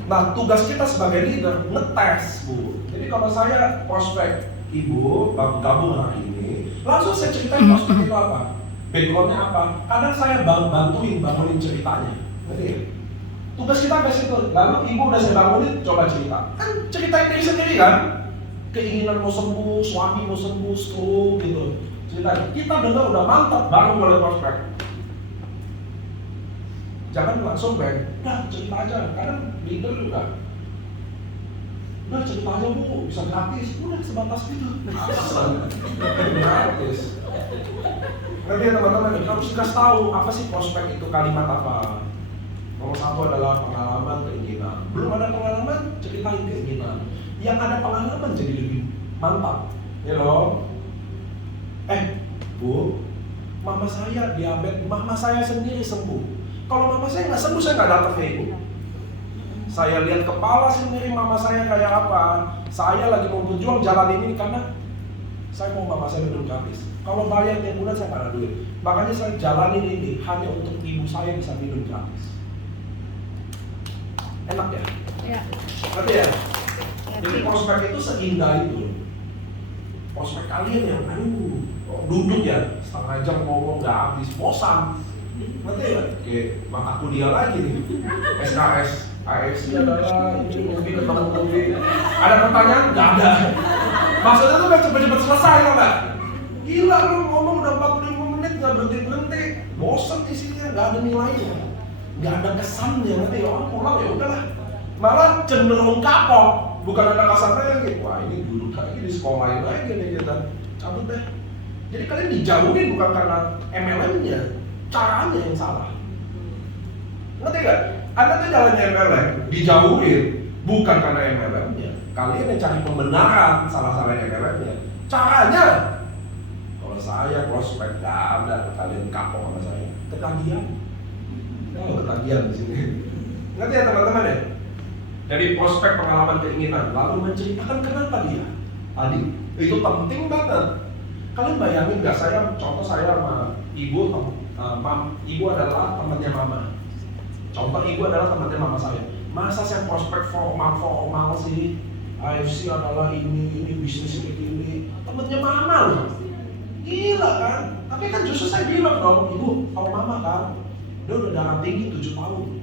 Nah, tugas kita sebagai leader, ngetes Bu. Jadi kalau saya prospek ibu, gabung hari ini, langsung saya ceritain prospek itu apa, backgroundnya apa. Kadang saya bangunin ceritanya. Ngerti ya? Tugas kita ke situ. Lalu ibu udah saya bangunin, coba cerita. Kan ceritain diri sendiri kan? Keinginan mau sembuh, suami mau sembuh, stroke gitu. Ceritain. Kita dengar udah mantap, baru mulai prospek. Jangan langsung udah cerita aja. Kadang leader juga. Udah cerita aja Bu, bisa gratis. Udah sebatas gitu. Gratis. Nanti ya teman-teman, harus dikasih tahu apa sih prospek itu, kalimat apa. Nomor satu adalah pengalaman, keinginan. Belum ada pengalaman, ceritain keinginan. Yang ada pengalaman jadi lebih mantap. Ya dong. Bu, mama saya diabetes, mama saya sendiri sembuh. Kalau mama saya nggak sembuh, saya nggak datang ke ibu. Saya lihat kepala sendiri mama saya kayak apa. Saya lagi mau berjuang jalan ini karena saya mau mama saya minum gratis. Kalau bayar tiap bulan saya nggak ada duit. Makanya saya jalanin ini hanya untuk ibu saya bisa minum gratis. Enak ya? Ya. Ngerti ya? Jadi prospek itu seindah itu. Prospek kalian yang duduk ya setengah jam ngomong nggak habis, bosan. Ngerti ya? Oke, maka aku dia lagi nih. SKS, AFC adalah ini lebih ketemu lebih. Ada pertanyaan? Nggak ada. Maksudnya tuh udah cepet-cepet selesai loh nggak? Gila lu ngomong udah 45 menit nggak berhenti-berhenti. Bosan isinya, nggak ada nilainya. Nggak ada kesannya, nanti orang pulang ya udahlah, malah cenderung kapok, bukan ada kasarnya lagi. Wah ini duduk lagi di sekolahin lagi nih kita, cabut deh. Jadi kalian dijauhin bukan karena MLM-nya, caranya yang salah. Ngerti gak? Anda tuh jalannya MLM, dijauhin bukan karena MLM-nya. Kalian yang cari pembenaran salah-salahnya MLM-nya, caranya. Kalau saya prospek gak ada, kalian kapok sama saya, ketagihan. Oh, ketagihan di sini. Ngerti ya teman-teman ya? Jadi prospek, pengalaman, keinginan, lalu menceritakan kenapa dia. Tadi itu penting banget. Kalian bayangin nggak, contoh saya sama ibu, ibu adalah temannya mama. Contoh ibu adalah temannya mama saya. Masa saya prospek formal sih? AFC adalah ini bisnis seperti ini. Temannya mama loh. Gila kan? Tapi kan justru saya bilang dong, ibu, kalau mama kan, dia udah darah tinggi 7 tahun.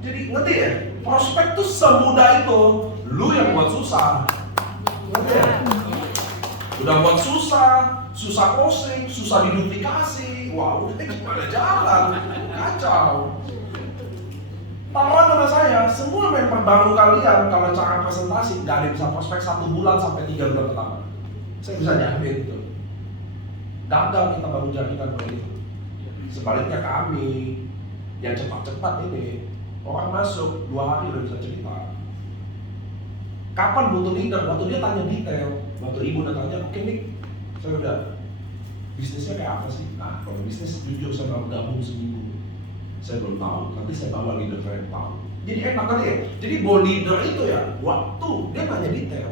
Jadi ngerti ya? Prospek tuh semudah itu. Lu yang buat susah. Ngerti ya? Udah buat susah posting, susah diduplikasi. Wah, udah gimana jalan? Kacau. Taruhan sama saya, semua memang baru kalian kalau cara presentasi nggak ada yang bisa prospek 1 bulan sampai 3 bulan pertama. Saya bisa jamin itu. Gagal kita baru jaringan kayak gitu. Sebaliknya kami yang cepat-cepat ini, orang masuk 2 hari udah bisa cerita. Kapan butuh leader? Waktu dia tanya detail, waktu ibu udah tanya, oke nih, saya udah bisnisnya kayak apa sih? Nah, kalau bisnis jujur saya mau gabung seminggu. Saya belum tahu, nanti saya bawa leader saya yang tahu. Jadi enak kali ya. Jadi bawa leader itu ya, waktu dia nanya detail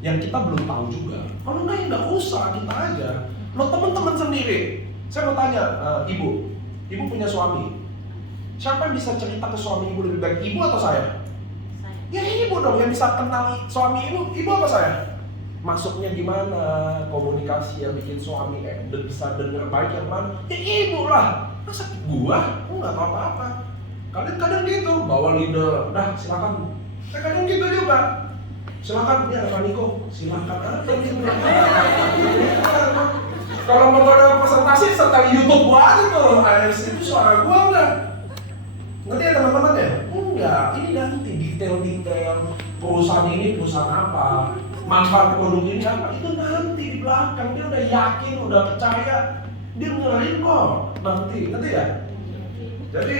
yang kita belum tahu juga. Kalau enggak ya nggak usah, kita aja. Lo teman-teman sendiri. Saya mau tanya, ibu punya suami. Siapa yang bisa cerita ke suami ibu lebih baik, ibu atau saya? Ya ibu dong yang bisa kenal suami ibu apa saya? Masuknya gimana, komunikasi yang bikin suami bisa dengar baik yang mana? Ya ibu lah. Masa gua nggak tahu apa-apa. Kalian kadang gitu, bawa leader, udah silakan. Saya kadang gitu juga. Silakan, ya Pak Niko, silakan aja gitu. Kalau mau ada presentasi setel YouTube gua aja tuh, AFC itu suara gua udah. Ngerti ya teman-teman ya? Enggak, ini nanti detail-detail perusahaan ini perusahaan apa, manfaat produk ini apa, itu nanti di belakang. Dia udah yakin, udah percaya, dia dengerin kok nanti ya? Jadi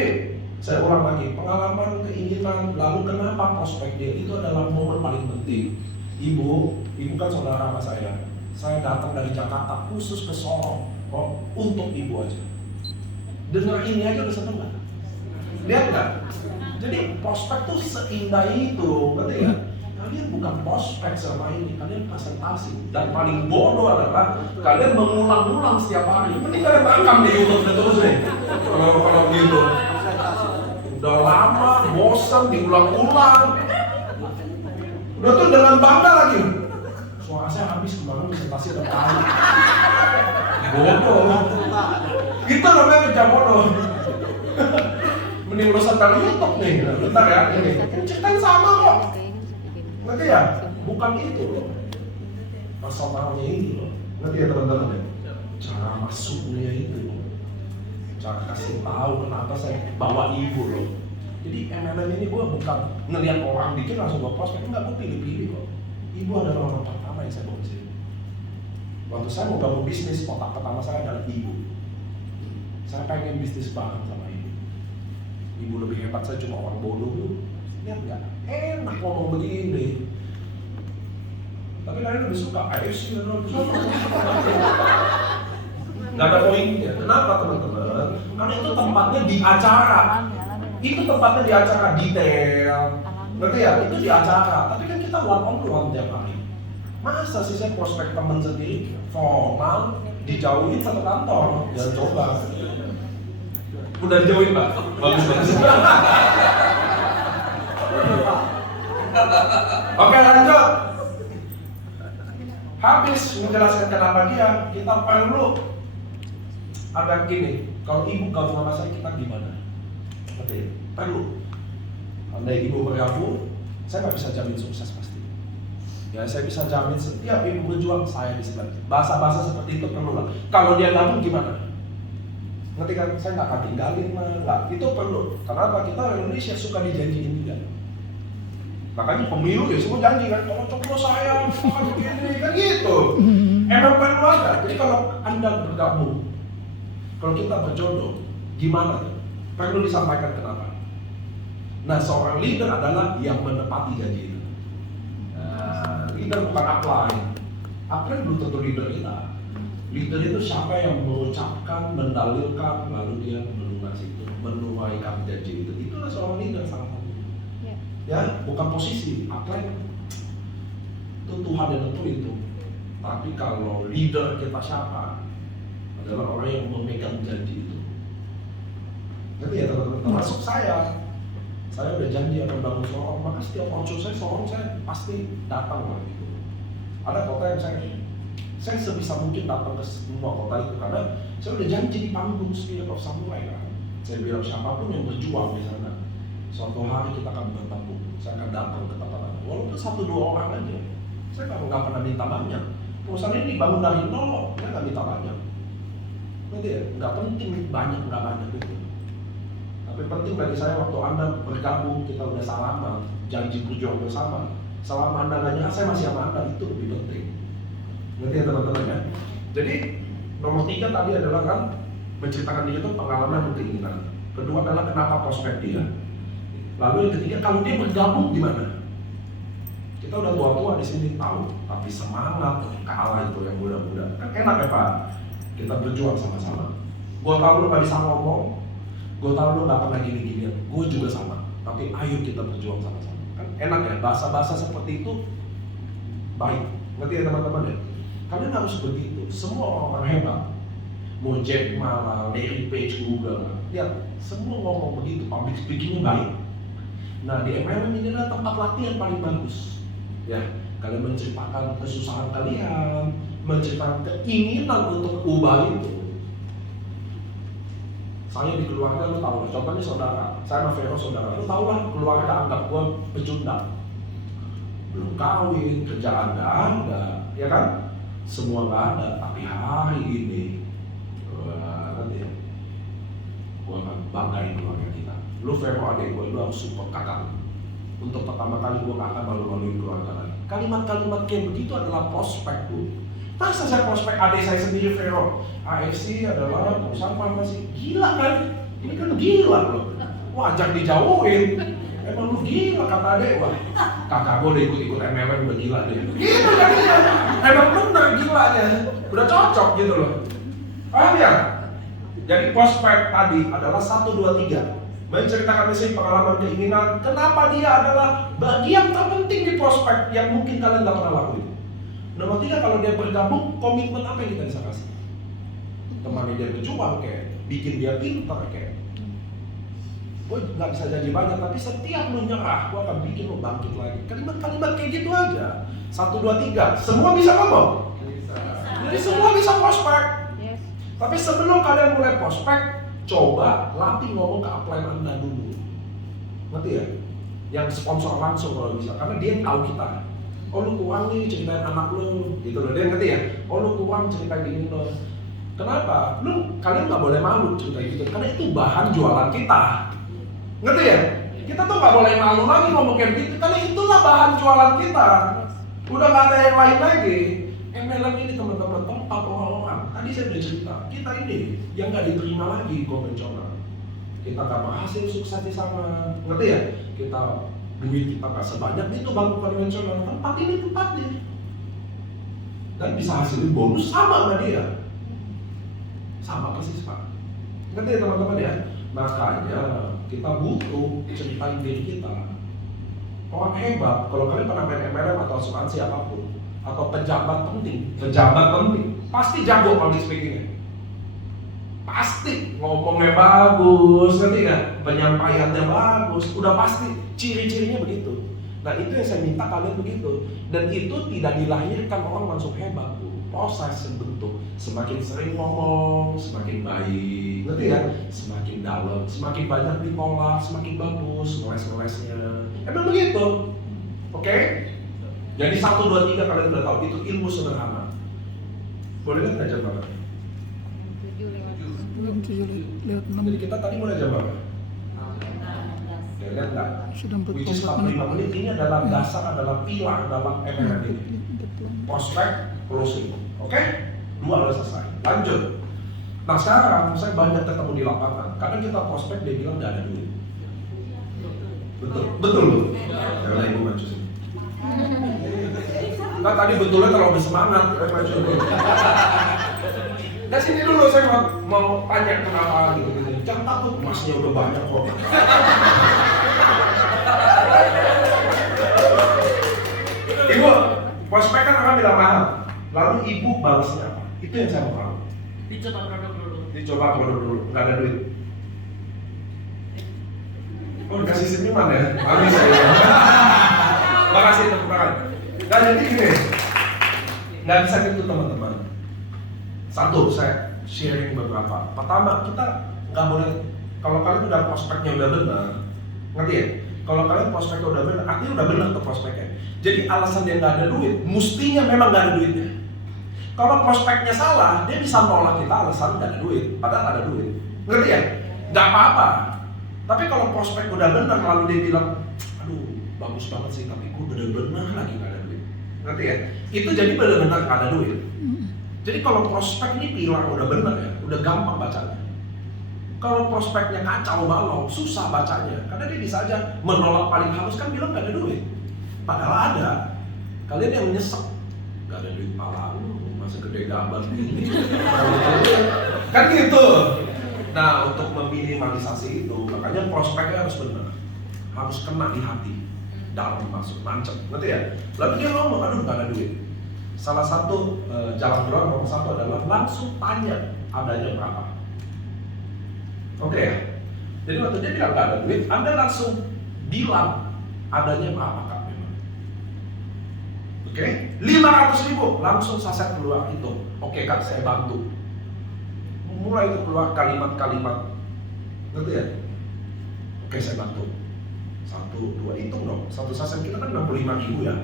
saya ulang lagi, pengalaman, keinginan, lalu kenapa prospek dia itu adalah momen paling penting. Ibu kan saudara sama saya datang dari Jakarta khusus ke Sorong untuk ibu aja. Dengar ini aja udah seneng gak? Lihat gak? Jadi prospek tuh seindah itu, ngerti ya? Kalian bukan prospek selama ini, kalian presentasi. Dan paling bodoh adalah kalian mengulang-ulang setiap hari. Mending kalian rekam di YouTube terus deh. Kalau gitu, udah lama, bosan, diulang-ulang. Udah tuh dengan bangga lagi. Suara saya habis kemarin presentasi ada kali. Bodoh. Itu namanya kerja bodoh. Mending urusan kali YouTube nih. Bentar ya, ini. Ceritanya sama kok. Ngerti ya? Bukan itu loh. Personalnya ini loh. Ngerti ya teman-teman ya? Cara masuknya itu loh. Cara kasih tahu kenapa saya bawa ibu loh. Jadi MLM ini gue bukan ngeliat orang bikin langsung gue prospek. Enggak, gue pilih-pilih kok. Ibu adalah orang pertama yang saya bawa ke sini. Waktu saya mau bangun bisnis, otak pertama saya adalah ibu. Saya pengen bisnis bareng sama ibu. Ibu lebih hebat, saya cuma orang bodoh dulu. Lihat nggak? Enak ngomong begini. Tapi kalian lebih suka AFC dan lebih suka. Nggak ada poinnya. Kenapa teman-teman? Karena itu tempatnya di acara. Itu tempatnya di acara detail. Ngerti ya? Itu di acara. Tapi kan kita one on one tiap hari. Masa sih saya prospek teman sendiri formal dijauhin satu kantor? Jangan coba. Udah dijauhin Pak? Bagus. Oke, lanjut. Habis menjelaskan kenapa dia, kita perlu ada gini. Kalau ibu gabung sama saya, kita gimana? Oke, perlu. Andai ibu bergabung, saya nggak bisa jamin sukses pasti. Ya, saya bisa jamin setiap ibu berjuang, saya di sebelah. Bahasa-bahasa seperti itu perlu lah. Kalau dia gabung gimana? Ngerti kan? Saya nggak akan tinggalin lah. Nggak, itu perlu. Kenapa? Kita orang Indonesia suka dijanjiin juga. Makanya pemilu ya semua janji kan, kalau coblos saya, akan begini, kan gitu. Emang perlu ada. Jadi kalau Anda bergabung, kalau kita berjodoh, gimana? Perlu disampaikan kenapa. Nah, seorang leader adalah yang menepati janji itu. Leader bukan upline. Upline belum tentu leader kita. Leader itu siapa yang mengucapkan, mendalilkan, lalu dia melunasi itu, menunaikan janji itu. Itulah seorang leader salah satu. Ya, bukan posisi. Apply itu Tuhan yang tentuin itu. Tapi kalau leader kita siapa adalah orang yang memegang janji itu. Ngerti ya teman-teman? Termasuk saya udah janji akan bangun Sorong, maka setiap roadshow saya Sorong saya pasti datang lah gitu. Ada kota yang saya sebisa mungkin datang ke semua kota itu karena saya udah janji di panggung Spirit of Samurai kan. Saya bilang siapapun yang berjuang di sana, suatu hari kita akan bertemu. Saya akan datang ke tempat-tempat, walaupun 1-2 orang aja. Saya nggak pernah minta banyak. Perusahaan ini dibangun dari nol, saya nggak minta banyak. Nanti ya, nggak penting banyak nggak banyak gitu. Tapi penting bagi saya waktu Anda bergabung, kita udah salaman, janji berjuang bersama. Selama Anda nggak nyerah, saya masih sama Anda, itu lebih penting. Ngerti ya teman-teman ya? Jadi nomor 3 tadi adalah kan menceritakan diri itu pengalaman dan keinginan. Kedua adalah kenapa prospek dia. Lalu yang ketiga, kalau dia bergabung di mana? Kita udah tua-tua di sini tahu, tapi semangat kalah itu yang muda-muda. Kan enak ya Pak, kita berjuang sama-sama. Gue tahu lu gak bisa ngomong, gue tahu lu gak pernah gini-ginian, gue juga sama. Tapi ayo kita berjuang sama-sama. Kan enak ya, bahasa-bahasa seperti itu baik. Ngerti ya teman-teman ya? Kalian harus begitu. Semua orang hebat, mau Jack Ma, Larry Page, Google, lihat semua ngomong begitu, public speakingnya baik. Nah di MLM ini adalah tempat latihan paling bagus. Ya, kalian menceritakan kesusahan kalian, menceritakan keinginan untuk ubah itu. Saya di keluarga, lu tahu lah, contohnya saudara, saya sama Vero saudara, lu tahu lah keluarga anggap gue pecundang. Belum kawin, kerjaan gak ada, ya kan? Semua gak ada, tapi hari ini, nanti ya, gue akan banggain keluarga kita. Lu Vero adik gue, lu harus support kakak. Untuk pertama kali gue gak akan malu-maluin keluarga lagi. Kalimat-kalimat kayak begitu adalah prospek bu. Masa saya prospek adik saya sendiri Vero? AFC adalah perusahaan farmasi. Gila kan? Ini kan gila loh. Wajar dijauhin. Emang lu gila kata adik wah. Kakak gue udah ikut-ikut MLM udah gila deh. Gila kan ya? Emang bener gilanya. Udah cocok gitu loh. Paham ya? Jadi prospek tadi adalah 1, 2, 3. Menceritakan misi, pengalaman, keinginan. Kenapa dia adalah bagian terpenting di prospek yang mungkin kalian gak pernah lakuin. Nomor 3, kalau dia bergabung, komitmen apa yang kita bisa kasih? Temani dia berjuang kayak, bikin dia pintar kayak. Gue gak bisa janji banyak, tapi setiap lu nyerah, gue akan bikin lu bangkit lagi. Kalimat-kalimat kayak gitu aja. 1, 2, 3, semua bisa ngomong. Jadi semua bisa prospek. Tapi sebelum kalian mulai prospek, coba latih ngomong ke upline Anda dulu. Ngerti ya? Yang sponsor langsung kalau bisa, karena dia yang tahu kita. Oh lu kurang nih ceritain anak lu, gitu loh, dia ngerti ya? Oh lu kurang ceritain gini loh. Kenapa? Kalian nggak boleh malu cerita gitu, karena itu bahan jualan kita. Ngerti ya? Kita tuh nggak boleh malu lagi ngomong kayak gitu, karena itulah bahan jualan kita. Udah nggak ada yang lain lagi. MLM ini teman-teman tempat orang-orang. Tadi saya udah cerita, kita ini yang nggak diterima lagi konvensional. Kita nggak berhasil sukses di sana, ngerti ya? Kita duit kita nggak sebanyak itu bangku konvensional. Tempat ini tempatnya, dan bisa hasilin bonus sama sama dia, sama persis pak. Ngerti ya teman-teman ya? Makanya kita butuh ceritain diri kita. Orang hebat, kalau kalian pernah main MLM atau asuransi apapun, atau pejabat penting, pasti jago public speaking-nya. Pasti ngomongnya bagus, ngerti nggak? Penyampaiannya bagus, udah pasti ciri-cirinya begitu. Nah itu yang saya minta kalian begitu. Dan itu tidak dilahirkan orang langsung hebat bu. Proses yang bentuk, semakin sering ngomong, semakin baik, ngerti ya? Semakin dalam, semakin banyak diolah, semakin bagus, ngeles-ngelesnya. Emang begitu, oke? Jadi 1, 2, 3 kalian udah tahu itu ilmu sederhana. Boleh nggak jam berapa? 7:06. Jadi kita tadi mulai jam berapa? Ya lihat nggak? Sudah Which is 45 menit. Ini adalah dasar, adalah pilar dalam MLM ini. Prospek, closing. Oke? 2 udah selesai. Lanjut. Nah sekarang saya banyak ketemu di lapangan. Kadang kita prospek dia bilang nggak ada duit. Betul loh. Jangan ibu maju sini. Nah tadi betulnya terlalu bersemangat, maju dulu. Nah sini dulu saya mau tanya kenapa gitu. Jangan takut, masnya udah banyak kok. ibu balasnya apa? Itu yang saya mau tahu. Dicoba produk dulu. Dicoba produk dulu, nggak ada duit. Oh, dikasih senyuman ya? Manis ya. Makasih tepuk tangan. Nah, jadi gini, nggak bisa gitu teman-teman. Satu, saya sharing beberapa. Pertama, kita nggak boleh, kalau kalian udah prospeknya udah benar, ngerti ya? Kalau kalian prospeknya udah benar, artinya udah benar tuh prospeknya. Jadi alasan dia nggak ada duit, mestinya memang nggak ada duitnya. Kalau prospeknya salah, dia bisa nolak kita alasan nggak ada duit, padahal ada duit. Ngerti ya? Nggak apa-apa. Tapi kalau prospek udah benar, lalu dia bilang, aduh bagus banget sih, tapi gue bener-bener lagi nggak ada duit. Ngerti ya? Itu jadi bener-bener nggak ada duit. Jadi kalau prospek ini pilar udah benar ya, udah gampang bacanya. Kalau prospeknya kacau balau, susah bacanya. Karena dia bisa aja menolak paling halus kan bilang nggak ada duit. Padahal ada. Kalian yang nyesek, nggak ada duit pala lu, masih gede gambar gini. Kan gitu. Nah, untuk meminimalisasi itu, makanya prospeknya harus benar. Harus kena di hati. Dalam maksud mancep, ngerti ya? Lalu dia ngomong, aduh nggak ada duit. Salah satu jalan keluar nomor satu adalah langsung tanya adanya berapa. Oke ya? Jadi waktu dia bilang nggak ada duit, Anda langsung bilang adanya berapa Kak memang. Oke? 500.000 langsung saset keluar itu. Oke Kak, saya bantu. Mulai itu keluar kalimat-kalimat, ngerti ya? Oke, saya bantu. 1, 2, hitung dong. Satu saset kita kan 65.000 ya.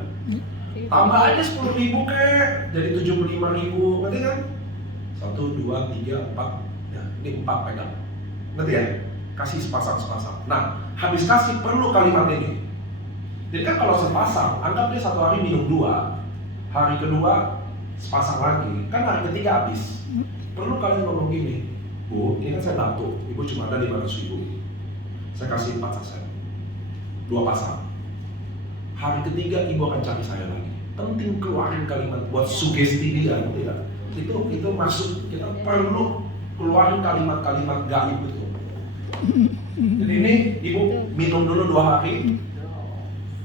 Tambah aja 10.000 kek, jadi 75.000, ngerti kan? 1, 2, 3, 4, ya, ini 4 pegang. Ngerti ya? Kasih sepasang-sepasang. Nah, habis kasih perlu kalimat ini. Jadi kan kalau sepasang, anggap dia satu hari minum 2, hari kedua sepasang lagi, kan hari ketiga habis. Perlu kalian ngomong gini, Bu, ini kan saya bantu, Ibu cuma ada 500.000. Saya kasih 4 saset, 2 pasang. Hari ketiga Ibu akan cari saya lagi. Penting keluarin kalimat buat sugesti dia, tidak? Itu maksud kita perlu keluarin kalimat-kalimat gaib itu. Jadi ini Ibu minum dulu 2 hari.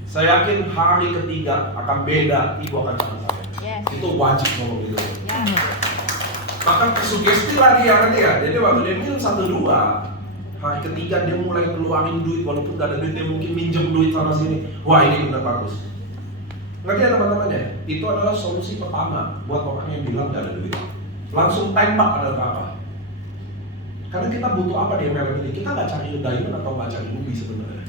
Saya yakin hari ketiga akan beda, Ibu akan cari saya. Itu wajib ngomong gitu. Bahkan kesugesti lagi ya nanti ya. Jadi waktu dia minum 1-2, hari ketiga dia mulai keluarin duit, walaupun gak ada duit dia mungkin minjem duit sana sini. Wah ini benar bagus. Ngerti ya teman-teman ya? Itu adalah solusi pertama buat orang yang bilang gak ada duit. Langsung tembak ada berapa. Karena kita butuh apa di MLM ini? Kita gak cari diamond atau gak cari ruby sebenarnya.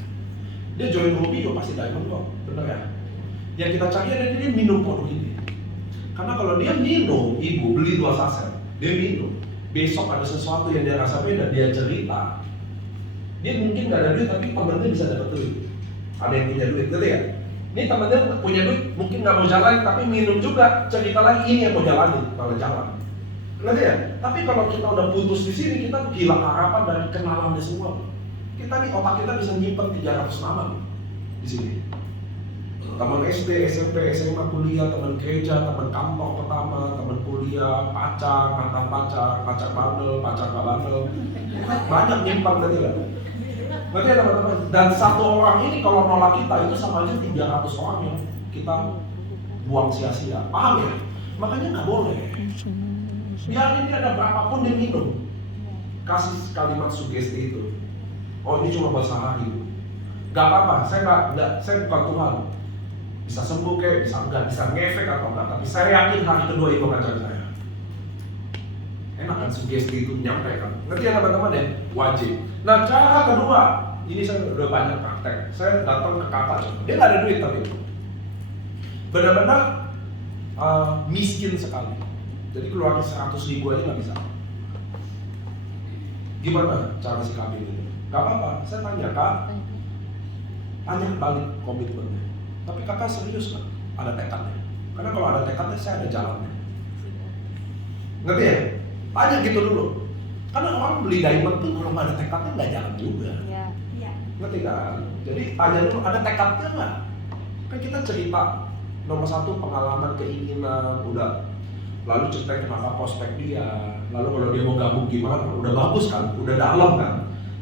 Dia join ruby yo pasti diamond kok, bener ya? Yang kita cari ada dia minum produk ini. Karena kalau dia minum, Ibu beli 2 saset. Dia minum, besok ada sesuatu yang dia rasa beda, dia cerita. Dia mungkin nggak ada duit, tapi temennya bisa dapat duit. Ada yang punya duit, gitu ya? Ini temennya punya duit, mungkin nggak mau jalan, tapi minum juga, cerita lagi ini yang mau jalanin, malah jalan. Gitu ya? Tapi kalau kita udah putus di sini, kita hilang harapan dari kenalan dia semua. Kita nih otak kita bisa nyimpen 300 nama di sini. Teman SD, SMP, SMA, kuliah, teman gereja, teman kantor pertama, teman kuliah, pacar, mantan pacar, pacar bandel, pacar gak bandel. Banyak nyimpan tadi lah. Berarti ya teman-teman, dan 1 orang ini kalau nolak kita itu sama aja 300 orang yang kita buang sia-sia. Paham ya? Makanya nggak boleh. Biarin dia ada berapapun dia minum. Kasih kalimat sugesti itu. Oh ini cuma buat sehari. Gak apa-apa, saya bukan Tuhan. Bisa sembuh kayak, bisa enggak, bisa ngefek atau enggak, tapi saya yakin hari kedua Ibu akan cari saya. Enak kan sugesti itu nyampe kan? Ngerti ya teman-teman ya? Wajib. Nah cara kedua, ini saya udah banyak praktek. Saya datang ke kakak, dia nggak ada duit tapi benar-benar miskin sekali. Jadi keluarin 100.000 aja nggak bisa. Gimana cara sikapin itu? Gak apa-apa, saya tanya Kak, tanya balik komitmennya. Tapi kakak serius kan? Ada tekadnya. Karena kalau ada tekadnya, saya ada jalannya. Ngerti ya? Tanya gitu dulu. Karena orang beli diamond tuh kalau nggak ada tekadnya nggak jalan juga. Iya. Ngerti kan? Jadi tanya dulu, ada tekadnya nggak? Kan kita cerita nomor 1 pengalaman, keinginan, udah. Lalu cerita kenapa prospek dia. Lalu kalau dia mau gabung gimana? Udah bagus kan? Udah dalam kan?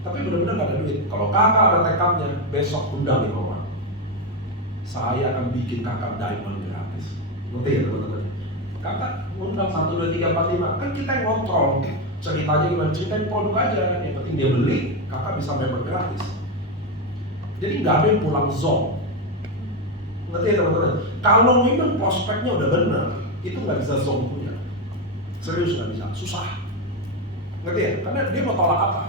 Tapi benar-benar nggak ada duit. Kalau kakak ada tekadnya, besok undang 5 orang. Saya akan bikin kakak diamond gratis. Ngerti ya teman-teman? Kakak undang 1, 2, 3, 4, 5. Kan kita yang ngontrol ceritanya gimana, ceritain produk aja. Yang penting dia beli, kakak bisa member gratis. Jadi nggak ada yang pulang zong. Ngerti ya teman-teman? Kalau memang prospeknya udah benar, itu nggak bisa zong punya. Serius nggak bisa, susah. Ngerti ya? Karena dia mau tolak apa?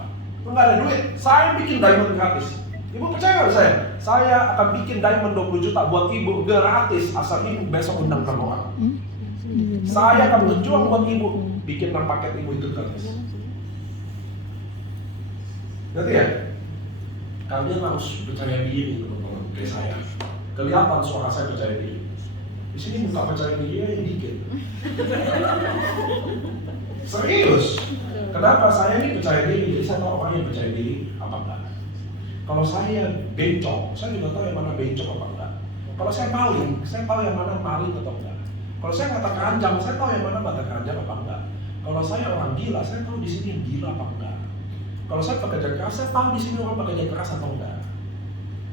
Nggak ada duit, saya bikin diamond gratis. Ibu percaya nggak saya? Saya akan bikin diamond 20 juta buat ibu gratis, asal ibu besok undang 6 orang. Saya akan berjuang buat ibu, bikin 6 paket ibu itu gratis. Ngerti ya? Kalian harus percaya diri teman-teman, kayak saya. Kelihatan suara saya percaya diri. Di sini muka percaya diri yang dikit. Serius. Kenapa saya ini percaya diri? Jadi saya tahu orang yang percaya diri apa enggak. Kalau saya bencong, saya juga tahu yang mana bencong apa enggak. Kalau saya maling, saya tahu yang mana maling atau enggak. Kalau saya kata keranjang, saya tahu yang mana kata keranjang apa enggak. Kalau saya orang gila, saya tahu di sini yang gila apa enggak. Kalau saya pekerja keras, saya tahu di sini orang pekerja keras atau enggak.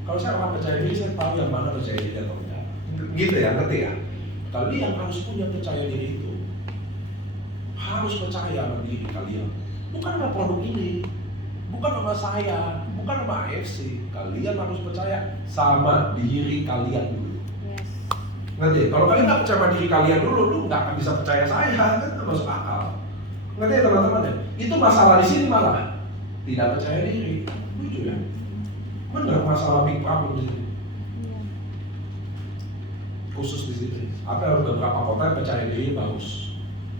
Kalau saya orang percaya diri, saya tahu yang mana percaya diri atau enggak. Gitu ya, ngerti ya? Kalian harus punya percaya diri itu. Harus percaya sama diri kalian. Bukan sama produk ini, bukan sama saya, bukan sama AFC. Kalian harus percaya sama diri kalian dulu. Ngerti? Kalau kalian nggak percaya sama diri kalian dulu, lu nggak akan bisa percaya saya, kan nggak masuk akal. Ngerti ya teman-teman ya? Itu masalah di sini malah tidak percaya diri. Lucu ya? Benar masalah big problem di sini. Khusus di sini. Apa beberapa kota yang percaya diri bagus.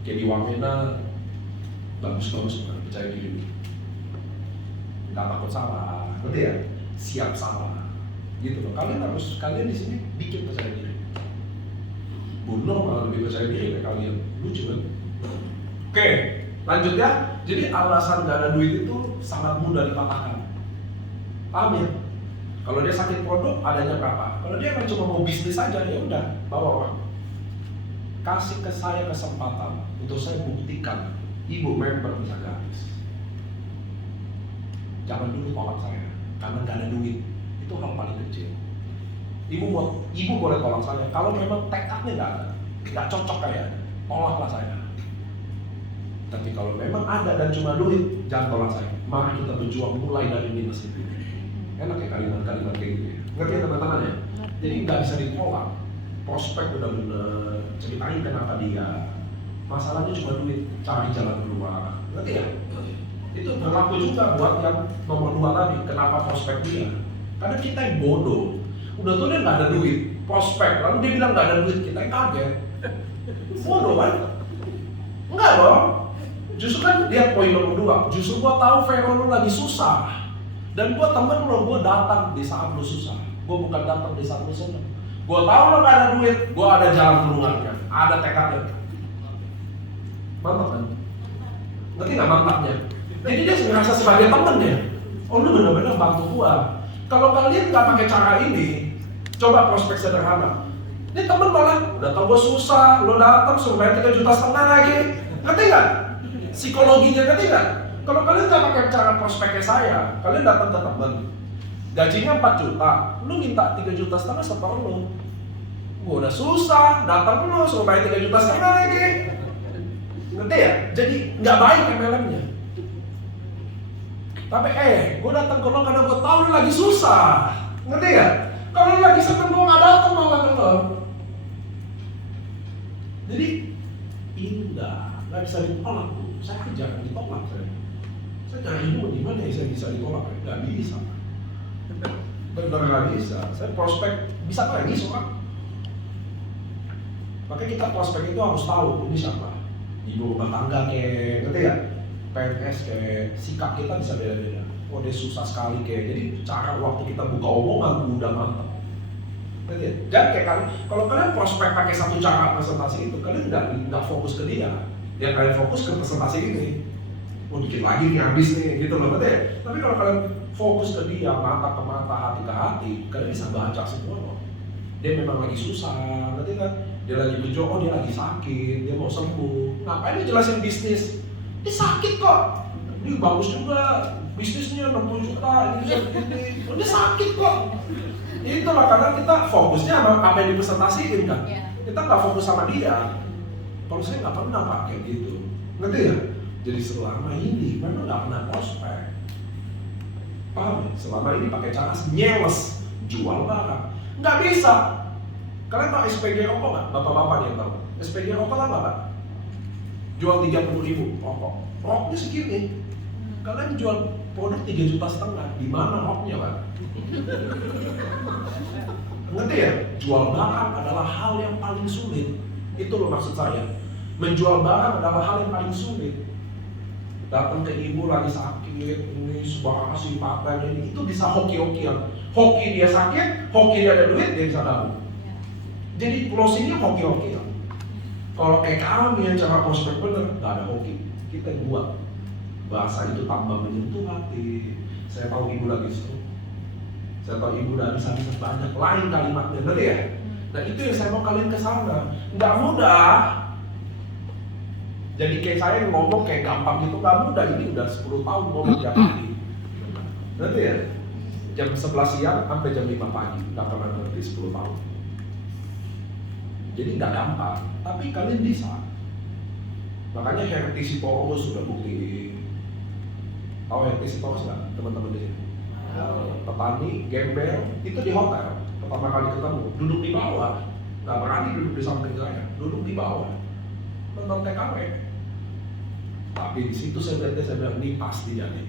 Kayak di Wamena bagus-bagus percaya diri. Nggak takut salah, ngerti ya? Siap salah. Gitu loh. Kalian di sini bikin percaya diri. Bunuh malah lebih percaya diri dari kalian. Lucu kan? Oke, lanjut ya. Jadi alasan nggak ada duit itu sangat mudah dipatahkan. Paham ya? Kalau dia sakit produk, adanya berapa? Kalau dia kan cuma mau bisnis aja, ya udah bawa orang. Kasih ke saya kesempatan untuk saya buktikan ibu member bisa gratis. Jangan dulu tolak saya, karena nggak ada duit. Itu hal paling kecil. Ibu boleh tolak saya. Kalau memang tekadnya nggak cocok kayak, tolaklah saya. Tapi kalau memang ada dan cuma duit, jangan tolak saya. Mari kita berjuang mulai dari minus itu. Enak ya kalimat-kalimat kayak gitu ya. Ngerti ya teman-teman ya? Jadi nggak bisa ditolak. Prospek udah bener, ceritain kenapa dia. Masalahnya cuma duit, cari jalan keluar. Ngerti ya? Itu berlaku juga buat yang nomor 2 tadi, kenapa prospek dia. Karena kita yang bodoh. Udah tuh dia nggak ada duit, prospek, lalu dia bilang nggak ada duit, kita yang kaget. Bodoh kan? Enggak dong. Justru kan dia poin nomor 2. Justru gua tahu Vero lu lagi susah. Dan gua temen lo, gua datang di saat lu susah. Gua bukan datang di saat lu senang. Gua tahu lo gak ada duit, gua ada jalan keluarnya, ada tekadnya. Mantap kan? Ngerti nggak mantapnya? Jadi dia merasa sebagai temen ya. Oh lu benar-benar bantu gua. Kalau kalian nggak pakai cara ini, coba prospek sederhana. Ini temen malah, udah tau gua susah, lo datang suruh bayar 3,5 juta lagi. Ngerti nggak? Psikologinya ngerti nggak? Kalau kalian nggak pakai cara prospeknya saya, kalian datang ke temen, gajinya 4 juta, lu minta 3,5 juta seperlu. Gua udah susah, datang lu suruh bayar 3,5 juta lagi. Ngerti ya? Jadi nggak baik MLM-nya. Tapi gue datang ke lo karena gue tahu lo lagi susah. Ngerti ya? Kalau lo lagi seneng gue nggak datang malah ke lo. Jadi nggak bisa ditolak tuh. Saya jarang ditolak saya cari dulu di mana ya saya bisa ditolak. Nggak bisa. Benar nggak bisa. Saya prospek bisa nangis orang. Makanya kita prospek itu harus tahu ini siapa. Ibu rumah tangga kayak, ngerti ya? PNS kayak, sikap kita bisa beda-beda. Oh dia susah sekali kayak, jadi cara waktu kita buka omongan udah mantap. Ngerti ya? Dan kayak kalian, kalau kalian prospek pakai satu cara presentasi itu, kalian nggak fokus ke dia. Ya kalian fokus ke presentasi ini. Oh dikit lagi nih habis nih, gitu loh, ngerti ya? Tapi kalau kalian fokus ke dia, mata ke mata, hati ke hati, kalian bisa baca semua loh. Dia memang lagi susah, ngerti kan? Dia lagi berjuang, oh dia lagi sakit, dia mau sembuh. Ngapain dia jelasin bisnis? Dia sakit kok. Ini bagus juga, bisnisnya 60 juta, ini bisa begini. Oh dia sakit kok. Itulah karena kita fokusnya sama apa yang dipresentasiin kan. Kita nggak fokus sama dia. Kalau saya nggak pernah Pak kayak gitu, ngerti ya? Jadi selama ini memang nggak pernah prospek. Paham ya? Selama ini pakai cara nyeles, jual barang. Nggak bisa. Kalian tahu SPG rokok nggak? Bapak-bapak yang tahu. SPG rokok apa Pak? Jual 30.000 rokok. Rokoknya segini. Kalian jual produk 3,5 juta. Di mana rokoknya Pak? Ngerti ya? Jual barang adalah hal yang paling sulit. Itu loh maksud saya. Menjual barang adalah hal yang paling sulit. Datang ke ibu lagi sakit, ini sebuah kasih paten ini, itu bisa hoki-hokian. Hoki dia sakit, hoki dia ada duit, dia bisa nabung. Jadi closingnya hoki-hokian. Kalau kayak kami yang cara prospek bener, nggak ada hoki. Kita yang buat. Bahasa itu tambah menyentuh hati. Saya tahu ibu lagi stroke. Saya tahu ibu udah bisa banyak lain kalimatnya, ngerti ya? Nah itu yang saya mau kalian ke sana. Nggak mudah. Jadi kayak saya ngomong kayak gampang gitu, nggak mudah. Ini udah 10 tahun ngomong tiap hari. Ngerti ya? Jam 11 siang sampai jam 5 pagi, nggak pernah berhenti 10 tahun. Jadi nggak gampang, tapi kalian bisa. Makanya Herti Sitorus sudah bukti. Tahu Herti Sitorus nggak, teman-teman di sini? Petani, gembel, itu di hotel. Pertama kali ketemu, duduk di bawah. Nggak berani duduk di samping saya, duduk di bawah. Nonton TKW. Tapi di situ saya bilang ini pasti jadi.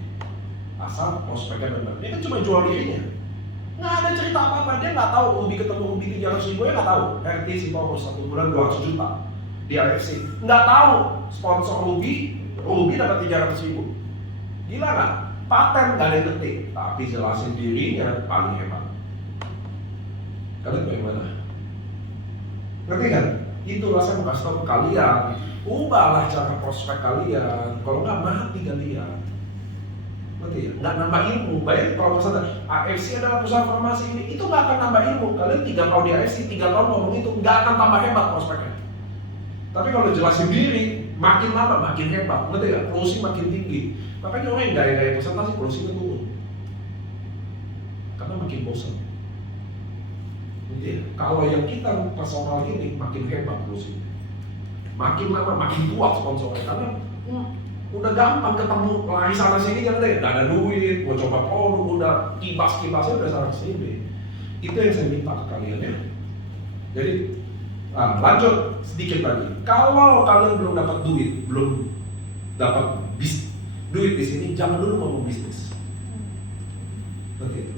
Asal prospeknya benar. Dia kan cuma jual dirinya. Nggak ada cerita apa-apa. Dia nggak tahu Ubi ketemu Ubi 300.000, ya nggak tahu. RT Sitorus 1 bulan 200 juta di AFC. Nggak tahu sponsor Ubi dapat 300.000. Gila nggak? Paten nggak ada yang ngerti. Tapi jelasin dirinya paling hebat. Kalian bagaimana? Ngerti kan? Itulah saya mau kasih tahu ke kalian. Ubahlah cara prospek kalian. Kalau nggak mati kalian. Ngerti ya? Nggak nambah ilmu. Bayangin kalau misalnya AFC adalah perusahaan farmasi ini, itu nggak akan nambah ilmu. Kalian 3 tahun di AFC, 3 tahun ngomong itu, nggak akan tambah hebat prospeknya. Tapi kalau jelasin diri, makin lama makin hebat. Ngerti ya? Closing makin tinggi. Makanya orang yang gaya-gaya presentasi closingnya turun. Karena makin bosan. Ya, kalau yang kita personal ini makin hebat closing, makin lama makin kuat sponsornya karena udah gampang ketemu lari sana sini kan deh, nggak ada duit, mau coba produk, udah kibasnya udah sana sini. Itu yang saya minta ke kalian ya. Jadi lanjut sedikit lagi. Kalau kalian belum dapat duit, belum dapat duit di sini, jangan dulu ngomong bisnis. Betul.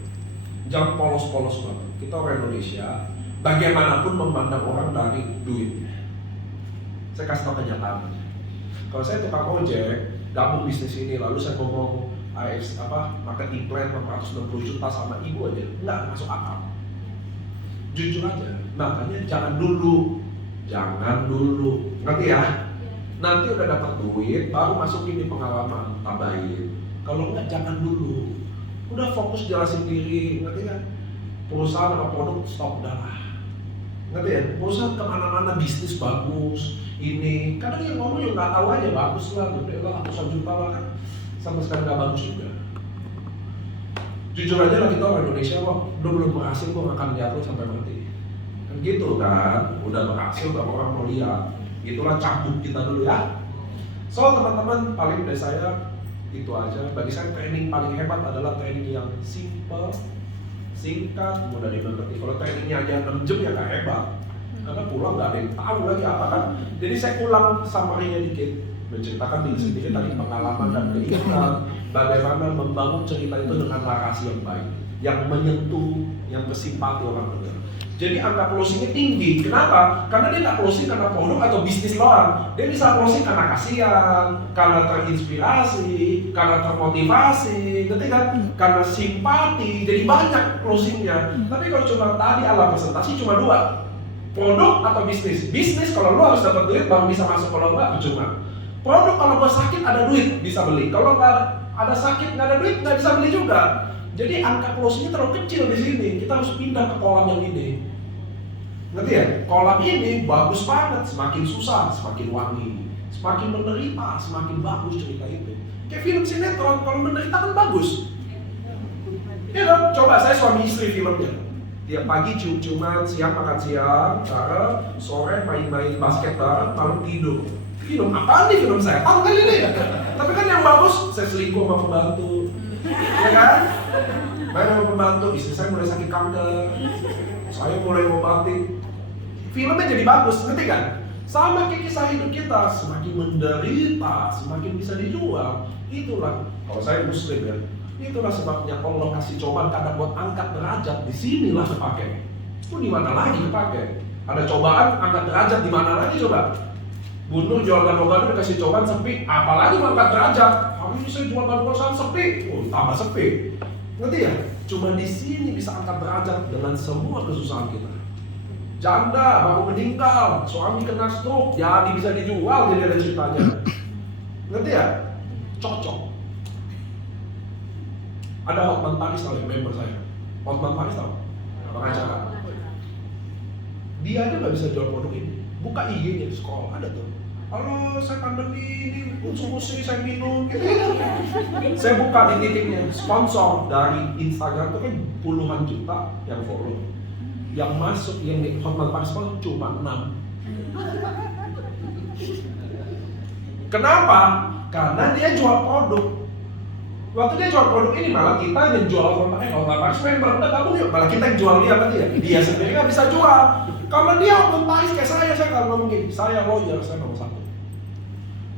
Jangan polos-polos banget. Kita orang Indonesia, bagaimanapun memandang orang dari duitnya. Saya kasih tau kenyataan. Kalau saya tukang ojek, gabung bisnis ini, lalu saya ngomong marketing plan 460 juta sama ibu aja, nggak masuk akal. Jujur aja, makanya jangan dulu, ngerti ya? Nanti udah dapat duit, baru masukin di pengalaman, tambahin. Kalau nggak, jangan dulu. Udah fokus jelasin diri, ngerti kan? Perusahaan atau produk stop udahlah. Ngerti ya? Perusahaan kemana-mana bisnis bagus, ini kadang yang ngomong yang nggak tahu aja bagus lah, gede lah, ratusan juta lah kan, sama sekali nggak bagus juga. Jujur aja lah kita orang Indonesia kok, udah belum berhasil kok makan lihat lo sampai mati. Kan gitu kan, udah berhasil gak orang mau lihat. Itulah cambuk kita dulu ya. So teman-teman, paling dari saya itu aja. Bagi saya training paling hebat adalah training yang simple, singkat, mudah dimengerti. Kalau trainingnya aja 6 jam ya gak hebat. Karena pulang gak ada yang tahu lagi apa kan. Jadi saya ulang summary-nya dikit, menceritakan diri sendiri tadi pengalaman dan keinginan, bagaimana membangun cerita itu dengan narasi yang baik, yang menyentuh, yang bersimpati orang dengar. Jadi angka closingnya tinggi. Kenapa? Karena dia nggak closing karena produk atau bisnis doang. Dia bisa closing karena kasihan, karena terinspirasi, karena termotivasi, ngerti kan? Karena simpati. Jadi banyak closingnya. Tapi kalau cuma tadi ala presentasi cuma 2, produk atau bisnis. Bisnis kalau lo harus dapat duit baru bisa masuk, kalau nggak percuma. Produk kalau gue sakit ada duit bisa beli. Kalau nggak ada sakit nggak ada duit nggak bisa beli juga. Jadi angka closingnya terlalu kecil di sini. Kita harus pindah ke kolam yang ini. Ngerti ya? Kolam ini bagus banget. Semakin susah, semakin wangi. Semakin menderita, semakin bagus cerita itu. Kayak film sinetron, kalau menderita kan bagus. Ya dong, coba saya suami istri filmnya. Tiap pagi cium-ciuman, siang makan siang, sore main-main basket bareng, malam tidur. Film apaan nih, film setan kali ini ya? Tapi kan yang bagus, saya selingkuh sama pembantu, ya kan? Main sama pembantu, istri saya mulai sakit kanker, saya mulai mengobati. Filmnya jadi bagus, ngerti kan? Sama kayak kisah hidup kita, semakin menderita, semakin bisa dijual. Itulah, kalau saya muslim ya, itulah sebabnya Allah kasih cobaan kadang buat angkat derajat. Di sinilah kepake. Itu di mana lagi kepake? Ada cobaan angkat derajat di mana lagi coba? Bunuh jual gado-gado dikasih cobaan sepi, apalagi mau angkat derajat. Hari ini saya jual gado-gado sepi, oh tambah sepi. Ngerti ya? Cuma di sini bisa angkat derajat dengan semua kesusahan kita. Janda baru meninggal, suami kena stroke, jadi bisa dijual, jadi ada ceritanya. Ngerti ya? Cocok. Ada Hotman Paris tau ya, member saya. Hotman Paris tau? Pengacara. Dia aja nggak bisa jual produk ini. Buka IG-nya di sekolah, ada tuh. Halo, saya pandemi ini, konsumsi saya minum, gitu. Saya buka di titiknya, sponsor dari Instagram itu kan puluhan juta yang follow. Yang masuk, yang di Hotman Paris cuma 6. Kenapa? Karena dia jual produk. Waktu dia jual produk ini malah kita yang jual Hotman Paris member, udah gabung yuk, malah kita yang jual dia kan dia. Dia sendiri nggak bisa jual. Kalau dia Hotman Paris kayak saya kalau ngomong gini, saya lawyer, saya nomor 1.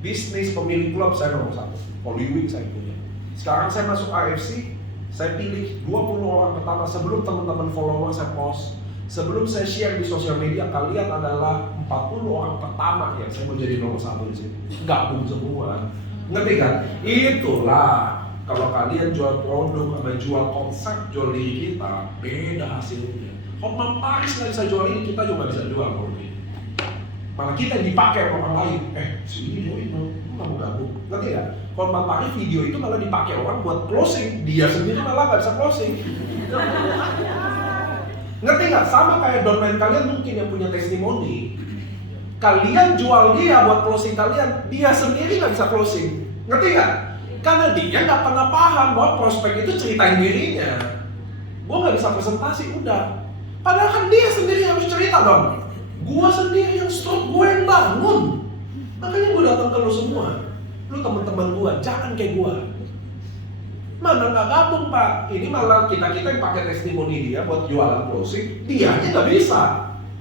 Bisnis pemilik klub saya nomor 1. Hollywood saya punya. Sekarang saya masuk AFC, saya pilih 20 orang pertama sebelum teman-teman follower saya post. Sebelum saya share di sosial media, kalian adalah 40 orang pertama yang saya mau jadi nomor 1 di sini. Gabung semua. Ngerti kan? Itulah kalau kalian jual produk sama jual konsep, jual diri kita, beda hasilnya. Hotman Paris nggak bisa jual ini, kita juga nggak bisa jual produk ini. Malah kita yang dipakai orang lain. Sini join dong, lu nggak mau gabung. Ngerti ya? Hotman Paris video itu malah dipakai orang buat closing, dia sendiri malah nggak bisa closing. Ngerti nggak? Sama kayak domain kalian mungkin yang punya testimoni. Kalian jual dia buat closing kalian, dia sendiri nggak bisa closing. Ngerti nggak? Karena dia nggak pernah paham bahwa prospek itu ceritain dirinya. Gue nggak bisa presentasi, udah. Padahal kan dia sendiri harus cerita dong. Gue sendiri yang stroke, gue yang bangun. Makanya gue datang ke lu semua. Lu teman-teman gue, jangan kayak gue. Mana nggak gabung pak? Ini malah kita yang pakai testimoni dia buat jualan closing, dia aja nggak bisa.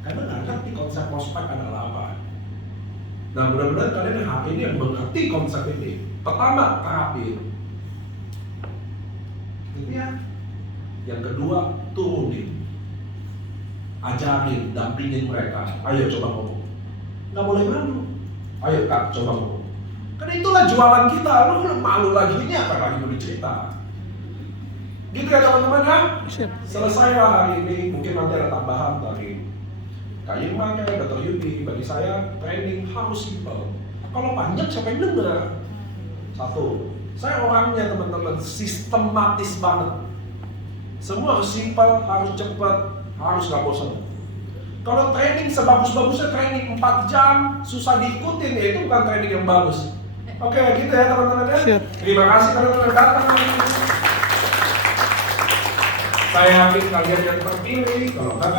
Karena nggak ngerti konsep prospek adalah apa. Nah mudah-mudahan kalian yang hari ini yang mengerti konsep ini. Pertama, terapin. Gitu ya. Yang kedua, turunin. Ajarin, dampingin mereka. Ayo coba ngomong. Nggak boleh malu. Ayo kak, coba ngomong. Karena itulah jualan kita. Lu malu lagi, ini apa lagi mau dicerita? Gitu ya teman-teman ya. Selesai lah hari ini. Mungkin nanti ada tambahan dari Kak Irma, Dr. Yudi. Bagi saya training harus simple. Kalau panjang siapa yang dengar? Satu, saya orangnya teman-teman sistematis banget. Semua harus simple, harus cepat, harus gak bosan. Kalau training sebagus-bagusnya training 4 jam, susah diikutin, ya itu bukan training yang bagus. Oke, gitu ya teman-teman ya. Terima kasih teman-teman datang. Saya yakin kalian yang terpilih, kalau enggak kan